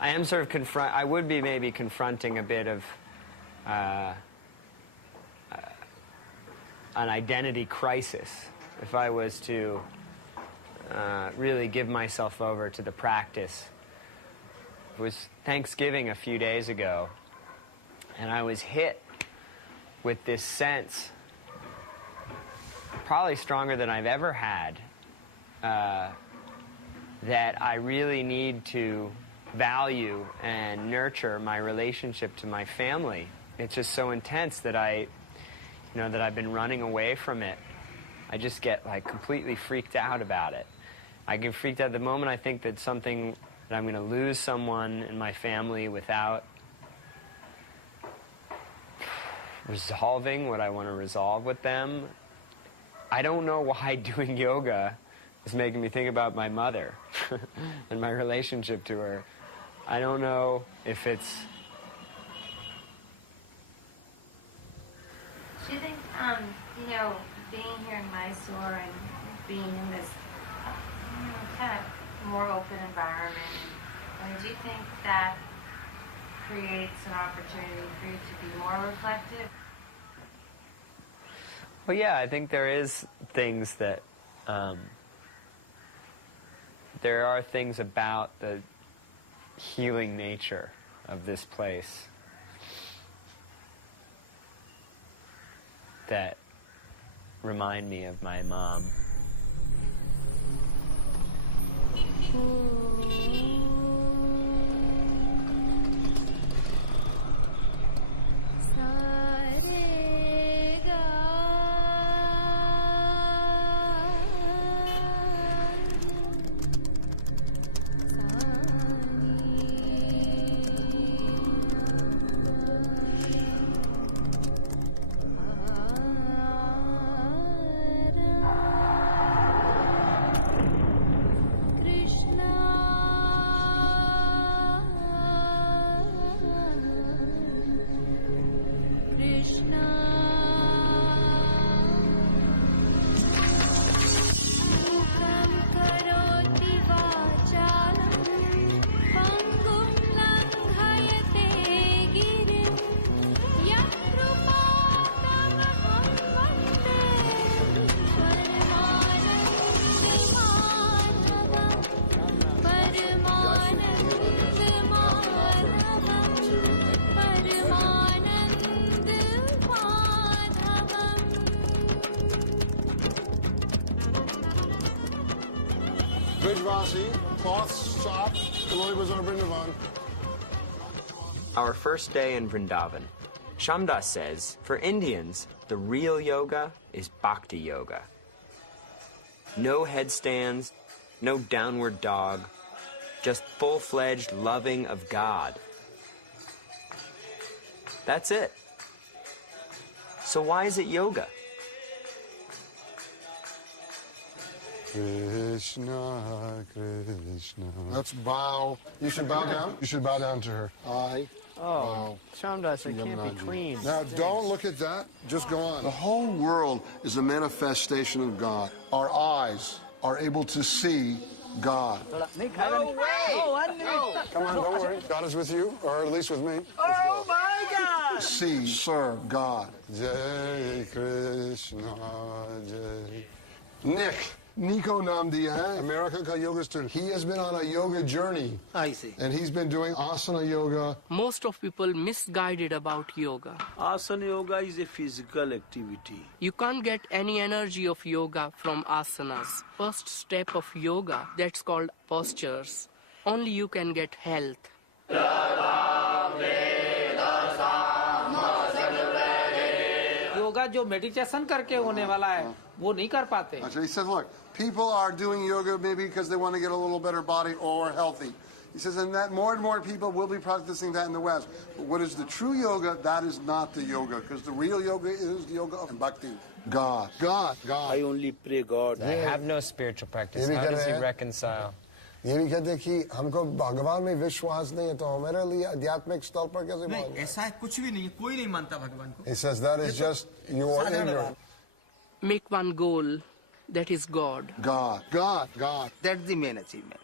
I am sort of I would be maybe confronting a bit of an identity crisis if I was to really give myself over to the practice. It was Thanksgiving a few days ago, and I was hit with this sense, probably stronger than I've ever had, that I really need to value and nurture my relationship to my family. It's just so intense that I've been running away from it. I just get like completely freaked out about it. I get freaked out the moment I think that I'm going to lose someone in my family without resolving what I want to resolve with them. I don't know why doing yoga is making me think about my mother and my relationship to her. I don't know if it's... Do you think, being here in Mysore and being in this kind of more open environment, do you think that creates an opportunity for you to be more reflective? Well, yeah, I think there is things that... there are things about the healing nature of this place that remind me of my mom. Our first day in Vrindavan, Shamdas says, for Indians, the real yoga is bhakti yoga. No headstands, no downward dog, just full-fledged loving of God. That's it. So why is it yoga? Krishna, Krishna. Let's bow. You should bow down. You should bow down to her. Oh, Shamdas, I can't be clean. Now, don't look at that. Just go on. The whole world is a manifestation of God. Our eyes are able to see God. No way! No. Come on, don't worry. God is with you, or at least with me. Oh my God! See, serve God. Jai Krishna, Jai. Nico naam diya hai, America ka yoga student. He has been on a yoga journey. I see. And he's been doing asana yoga. Most of people misguided about yoga. Asana yoga is a physical activity. You can't get any energy of yoga from asanas. First step of yoga, that's called postures. Only you can get health. Yoga जो meditation करके होने वाला है वो नहीं कर पाते. He says, look, people are doing yoga maybe because they want to get a little better body or healthy. He says, and that more and more people will be practicing that in the West. But what is the true yoga? That is not the yoga, because the real yoga is the yoga of bhakti. God. I only pray God. I have no spiritual practice. How does he reconcile? ये भी कहते हैं कि हमको भगवान में विश्वास नहीं है तो हमारे लिए आध्यात्मिक स्तर पर कैसे नहीं ऐसा है कुछ भी नहीं है कोई नहीं मानता भगवान को. He says that is just your ignorance. Make one goal, that is God. God. That's the main achievement.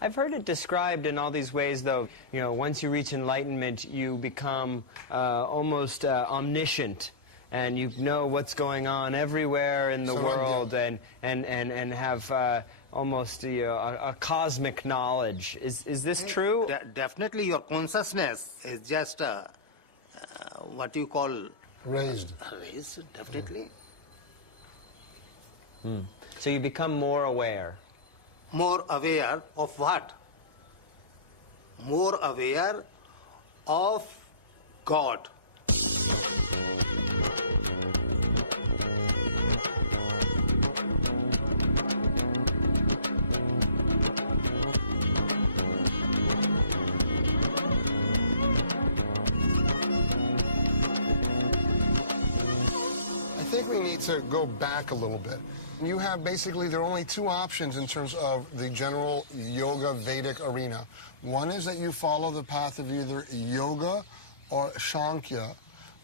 I've heard it described in all these ways, though. You know, once you reach enlightenment, you become almost omniscient, and you know what's going on everywhere in the world, and have almost a cosmic knowledge. Is this true? Definitely, your consciousness is just what you call raised. Raised, definitely. So you become more aware. More aware of what? more aware of God. I think we need to go back a little bit. You have basically, there are only two options in terms of the general yoga Vedic arena. One is that you follow the path of either yoga or Sankhya,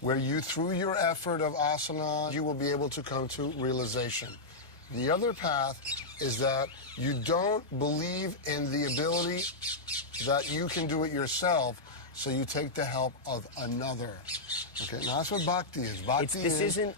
where you, through your effort of asana, you will be able to come to realization. The other path is that you don't believe in the ability that you can do it yourself, so you take the help of another. Okay, now that's what bhakti is. This isn't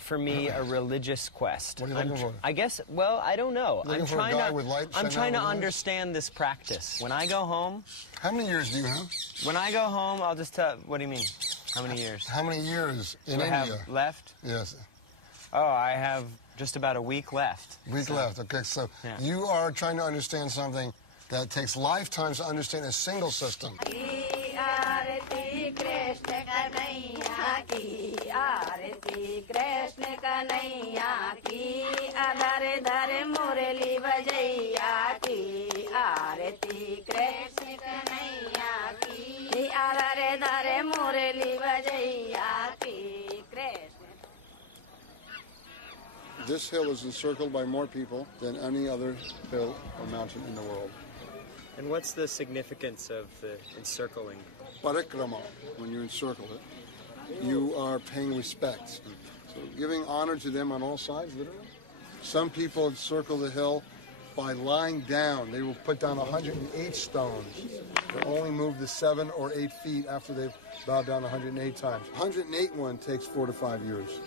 for me, a religious quest. What are you looking for? I guess, well, I don't know. Looking for a guy with light, I'm trying to with light? understand this practice. When I go home... How many years do you have? When I go home, I'll just tell... What do you mean? How many years? How many years in Do I India? have left? Yes. Oh, I have just about a week left. Left, okay. So yeah. You are trying to understand something that takes lifetimes to understand a single system. This hill is encircled by more people than any other hill or mountain in the world. And what's the significance of the encircling? Parikrama, when you encircle it, you are paying respect. So giving honor to them on all sides, literally. Some people encircle the hill by lying down. They will put down 108 stones. They'll only move the 7 or 8 feet after they've bowed down 108 times. 108 one takes 4 to 5 years.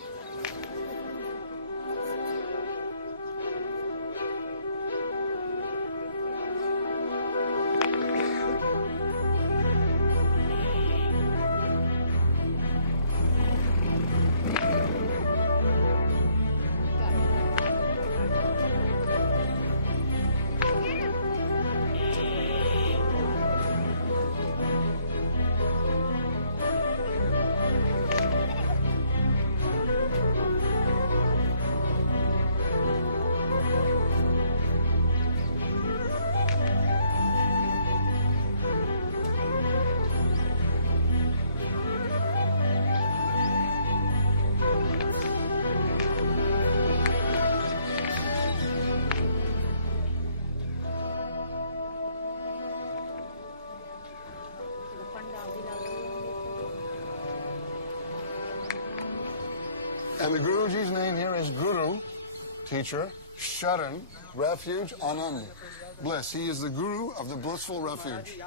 And the Guruji's name here is Guru, teacher, Sharan, refuge, Anand, bliss. He is the Guru of the blissful refuge.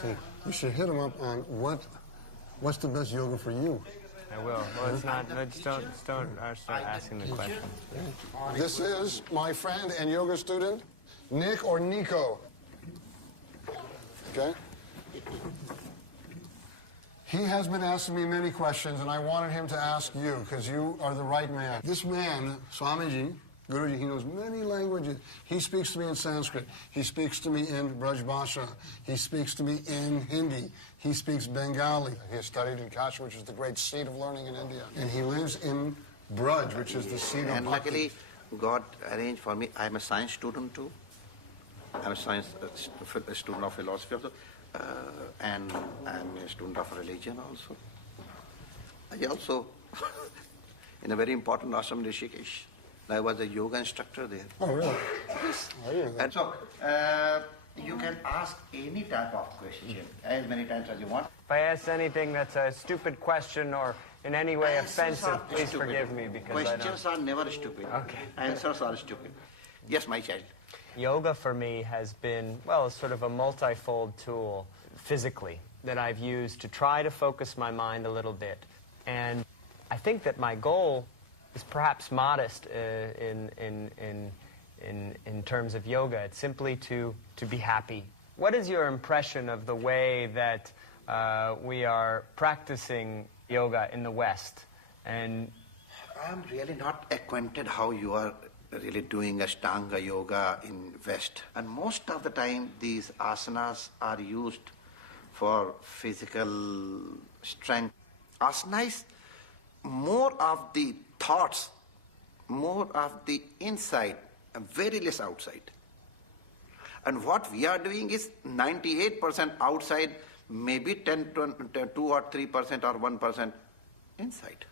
See, you should hit him up on what's the best yoga for you. I will. Well, it's not. Don't start asking the question. This is my friend and yoga student, Nick or Nico. Okay? He has been asking me many questions, and I wanted him to ask you, because you are the right man. This man, Swamiji, Guruji, he knows many languages. He speaks to me in Sanskrit. He speaks to me in Braj Bhasha. He speaks to me in Hindi. He speaks Bengali. He has studied in Kashmir, which is the great seat of learning in India. And he lives in Braj, which is the seat of And bhakti. luckily, God arranged for me. I'm a science student too. I'm a student of philosophy also. And I'm a student of religion also. I also, in a very important ashram in Rishikesh, I was a yoga instructor there. Oh, really? Yes. Oh, And so, you can ask any type of question, as many times as you want. If I ask anything that's a stupid question or in any way Answers offensive, are please stupid. forgive me because I don't. Questions are never stupid. Okay. Answers are stupid. Yes, my child. Yoga for me has been, well, sort of a multifold tool physically that I've used to try to focus my mind a little bit. And I think that my goal is perhaps modest in terms of yoga. It's simply to be happy. What is your impression of the way that we are practicing yoga in the West? And I'm really not acquainted how you are really doing Ashtanga yoga in West. And most of the time, these asanas are used for physical strength. Asana is more of the thoughts, more of the inside, and very less outside. And what we are doing is 98% outside, maybe 2 or 3% or 1% inside.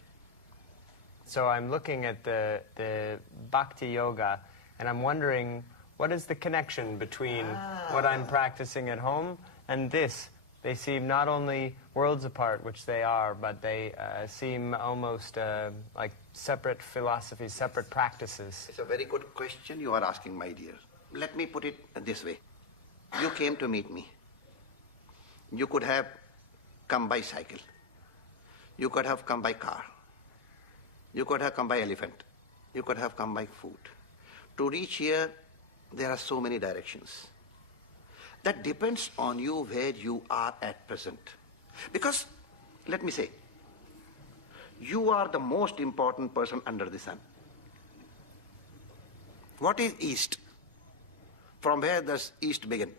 So I'm looking at the Bhakti Yoga, and I'm wondering, what is the connection between what I'm practicing at home and this? They seem not only worlds apart, which they are, but they seem almost like separate philosophies, separate practices. It's a very good question you are asking, my dear. Let me put it this way. You came to meet me. You could have come by cycle. You could have come by car. You could have come by elephant. You could have come by foot. To reach here, there are so many directions. That depends on you where you are at present. Because, let me say, you are the most important person under the sun. What is East? From where does East begin?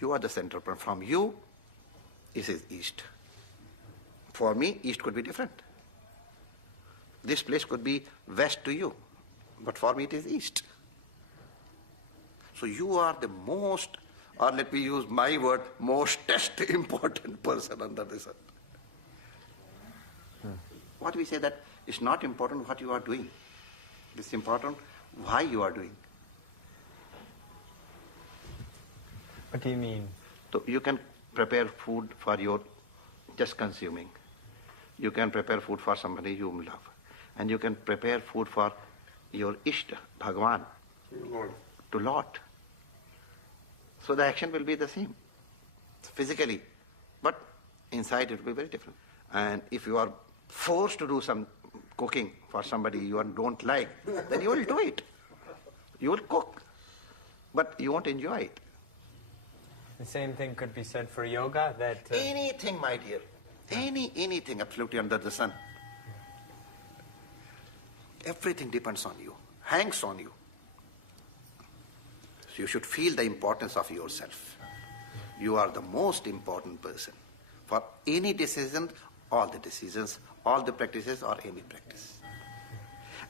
You are the central point. From you, it is East. For me, East could be different. This place could be West to you, but for me it is East. So you are the most, or let me use my word, mostest important person under the sun. What we say that it's not important what you are doing. It's important why you are doing. What do you mean? So you can prepare food for your just consuming. You can prepare food for somebody you love. And you can prepare food for your Ishta, Bhagwan, to Lord. So the action will be the same, physically. But inside it will be very different. And if you are forced to do some cooking for somebody you don't like, then you will do it. You will cook, but you won't enjoy it. The same thing could be said for yoga, that... Anything, my dear. Anything absolutely under the sun. Everything depends on you, hangs on you. So you should feel the importance of yourself. You are the most important person. For any decision, all the decisions, all the practices, or any practice.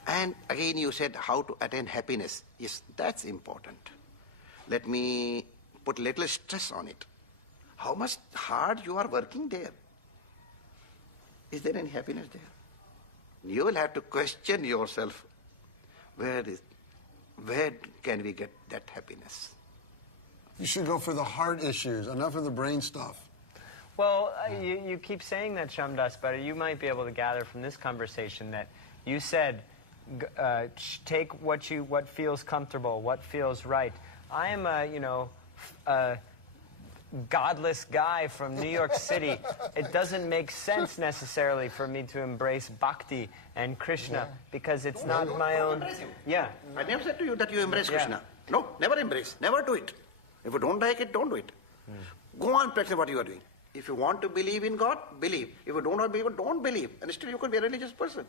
And again you said how to attain happiness. Yes, that's important. Let me put little stress on it. How much hard you are working there. Is there any happiness there? You will have to question yourself, where can we get that happiness? You should go for the heart issues, enough of the brain stuff. Well, you keep saying that, Shamdas, but you might be able to gather from this conversation that you said, take what feels comfortable, what feels right. I am a godless guy from New York City. It doesn't make sense necessarily for me to embrace Bhakti and Krishna because it's not my own... Yeah. I never said to you that you embrace Krishna. No, never embrace. Never do it. If you don't like it, don't do it. Go on practicing what you are doing. If you want to believe in God, believe. If you don't believe, don't believe. And still you could be a religious person.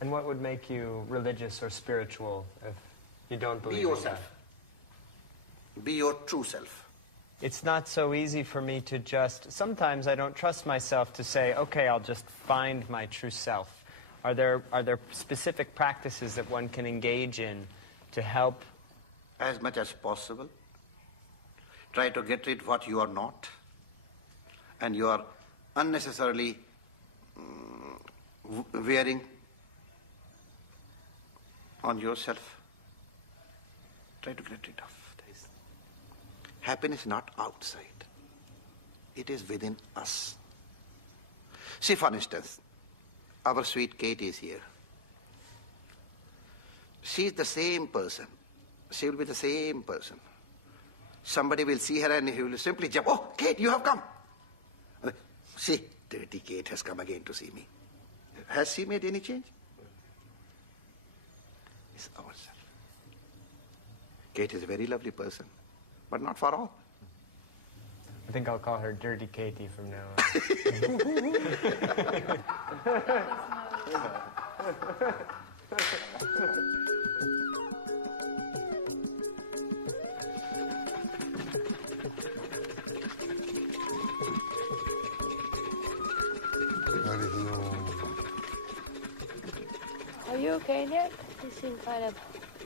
And what would make you religious or spiritual if you don't believe in God? Be yourself. Be your true self. It's not so easy for me to just... Sometimes I don't trust myself to say, okay, I'll just find my true self. Are there specific practices that one can engage in to help? As much as possible. Try to get rid of what you are not. And you are unnecessarily wearing on yourself. Try to get rid of. Happiness is not outside. It is within us. See, for instance, our sweet Kate is here. She is the same person. She will be the same person. Somebody will see her and he will simply jump, oh, Kate, you have come. See, dirty Kate has come again to see me. Has she made any change? It's ourselves. Kate is a very lovely person. But not for all. I think I'll call her Dirty Katie from now on. You okay, Nick? You seem kind of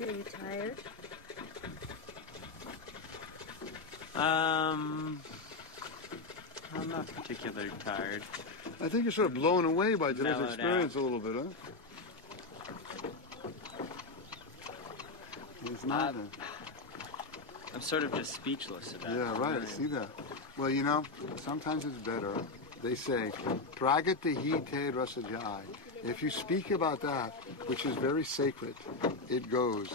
really tired. I'm not particularly tired. I think you're sort of blown away by today's Mellowed experience a little bit, huh? It's not I'm sort of just speechless about it. Yeah, right, I see that. Well, you know, sometimes it's better. They say, pragati te rasajai. If you speak about that, which is very sacred, it goes.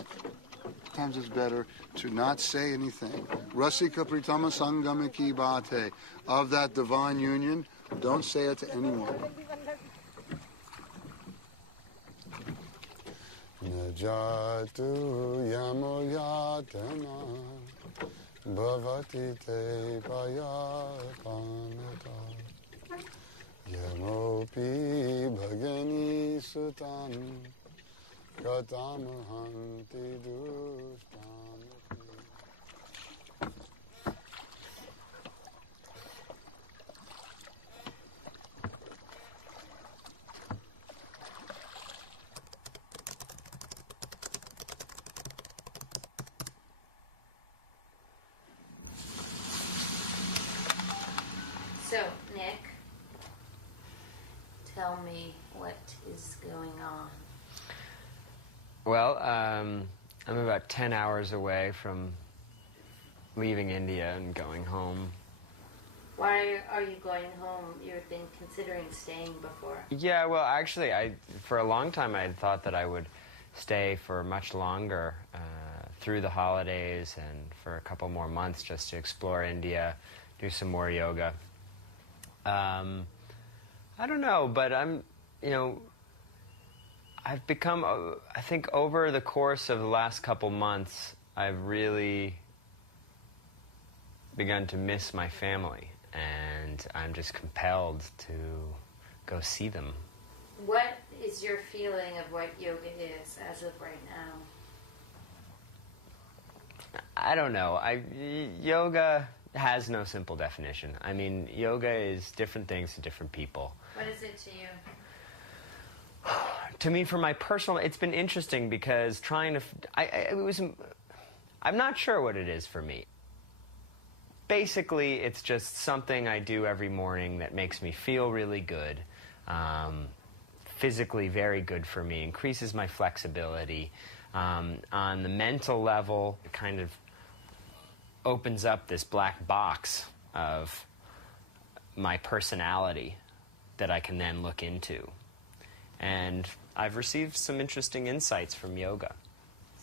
Sometimes it's better to not say anything. Rasika pritama sangamiki bate. Of that divine union, don't say it to anyone. Najatu yamo yatana bhavati te payapanata yamopi bhagani sutan katamahanti dushtamati. So, Nick, tell me what is going on. Well, I'm about 10 hours away from leaving India and going home. Why are you going home? You've been considering staying before. Yeah, well, actually, for a long time I had thought that I would stay for much longer through the holidays and for a couple more months just to explore India, do some more yoga. I don't know, but I've become, I think over the course of the last couple months, I've really begun to miss my family, and I'm just compelled to go see them. What is your feeling of what yoga is as of right now? I don't know. Yoga has no simple definition. I mean, yoga is different things to different people. What is it to you? To me, for my personal, it's been interesting because I'm not sure what it is for me. Basically, it's just something I do every morning that makes me feel really good, physically very good for me, increases my flexibility. On the mental level, it kind of opens up this black box of my personality that I can then look into. And I've received some interesting insights from yoga.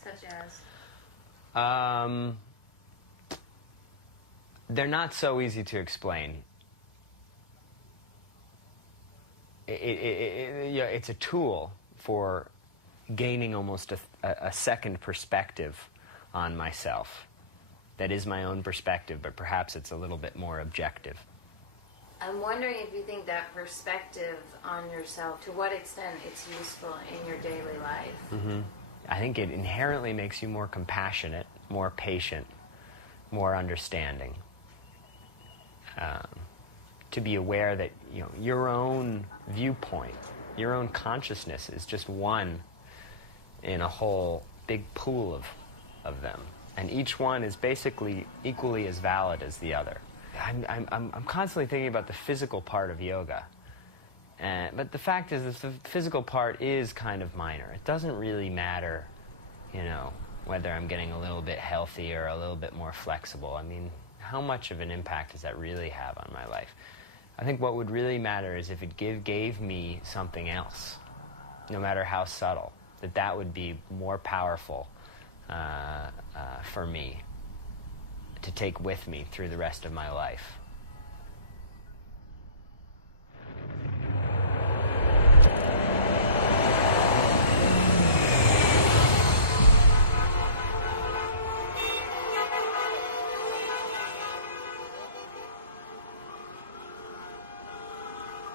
Such as? They're not so easy to explain. It's a tool for gaining almost a second perspective on myself. That is my own perspective, but perhaps it's a little bit more objective. I'm wondering if you think that perspective on yourself, to what extent it's useful in your daily life. Mm-hmm. I think it inherently makes you more compassionate, more patient, more understanding. To be aware that your own viewpoint, your own consciousness is just one in a whole big pool of them. And each one is basically equally as valid as the other. I'm constantly thinking about the physical part of yoga. But the fact is that the physical part is kind of minor. It doesn't really matter, whether I'm getting a little bit healthier or a little bit more flexible. I mean, how much of an impact does that really have on my life? I think what would really matter is if it gave me something else, no matter how subtle, that would be more powerful for me to take with me through the rest of my life.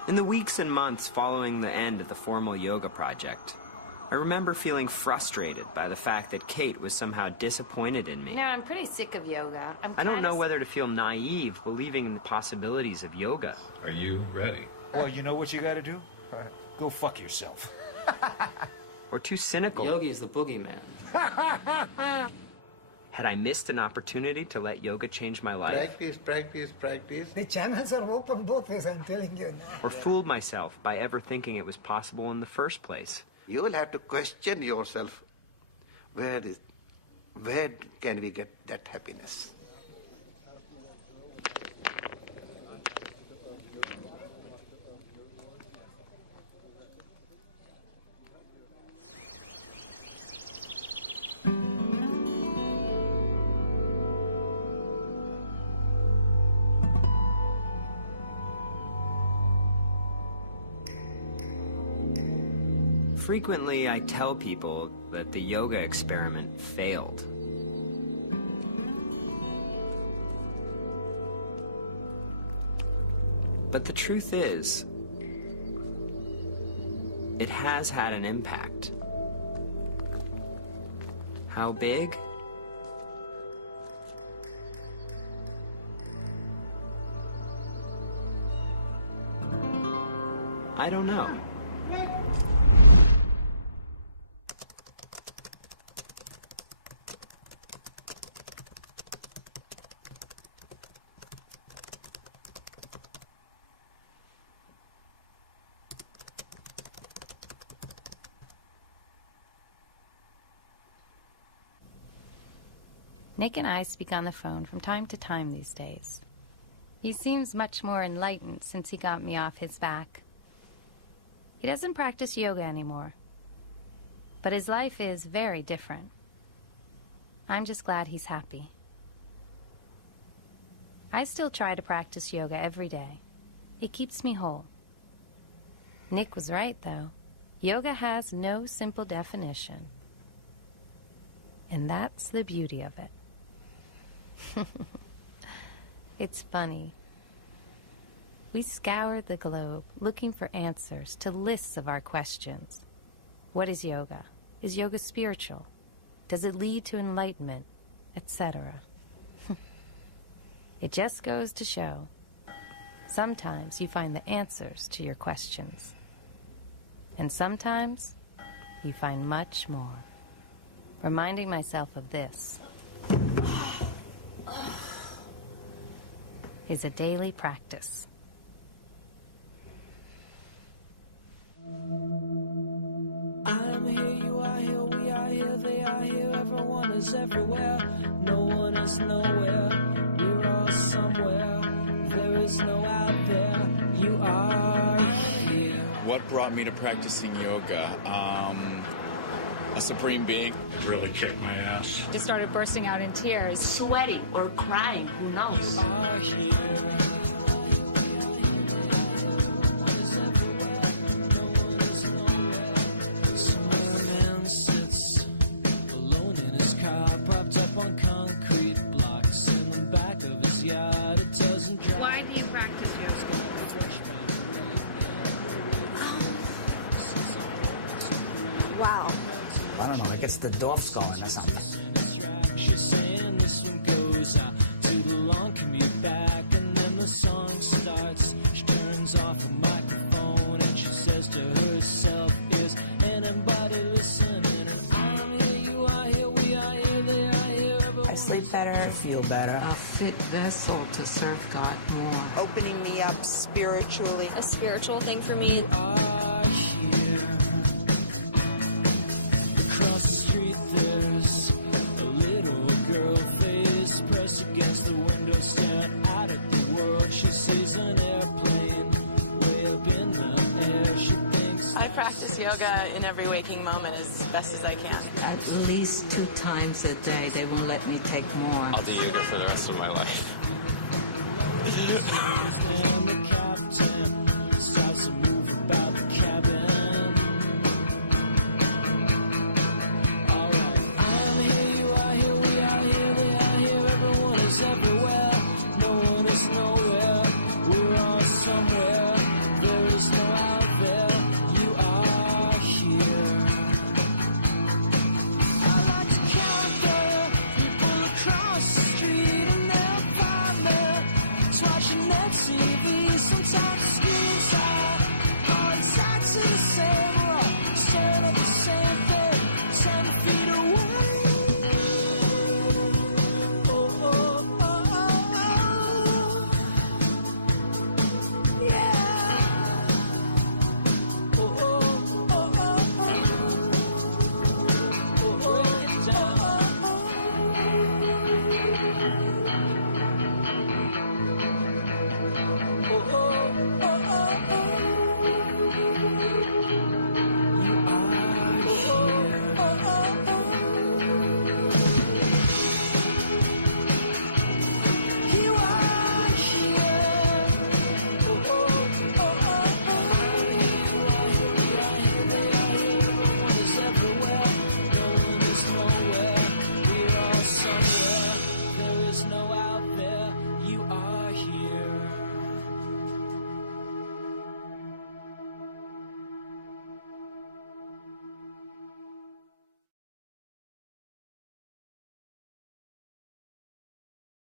In the weeks and months following the end of the formal yoga project, I remember feeling frustrated by the fact that Kate was somehow disappointed in me. No, I'm pretty sick of yoga. I don't know whether to feel naive believing in the possibilities of yoga. Are you ready? Well, you know what you gotta do? Go fuck yourself. or too cynical. Yogi is the boogeyman. Had I missed an opportunity to let yoga change my life? Practice, practice, practice. The channels are open both ways, I'm telling you now. Or fooled myself by ever thinking it was possible in the first place? You will have to question yourself. Where can we get that happiness? Frequently, I tell people that the yoga experiment failed. But the truth is, it has had an impact. How big? I don't know. Nick and I speak on the phone from time to time these days. He seems much more enlightened since he got me off his back. He doesn't practice yoga anymore, but his life is very different. I'm just glad he's happy. I still try to practice yoga every day. It keeps me whole. Nick was right, though. Yoga has no simple definition. And that's the beauty of it. It's funny. We scoured the globe looking for answers to lists of our questions. What is yoga? Is yoga spiritual? Does it lead to enlightenment? Etc. It just goes to show, sometimes you find the answers to your questions. And sometimes you find much more. Reminding myself of this is a daily practice. I'm here, you are here, we are here, they are here, everyone is everywhere, no one is nowhere, we're all somewhere, there is no out there, you are here. What brought me to practicing yoga? A supreme being. Really kicked my ass. Just started bursting out in tears. Sweating or crying, who knows? Why do you practice yoga? Wow. I don't know, it gets the dwarfs going or something. She's saying this one goes out to the long commute back, and then the song starts. She turns off the microphone and she says to herself, is anybody listening? And I'm here, you are here, we are here, they are here. I sleep better, I feel better. A fit vessel to serve God more. Opening me up spiritually. A spiritual thing for me. I practice yoga in every waking moment as best as I can. At least 2 times a day. They won't let me take more. I'll do yoga for the rest of my life.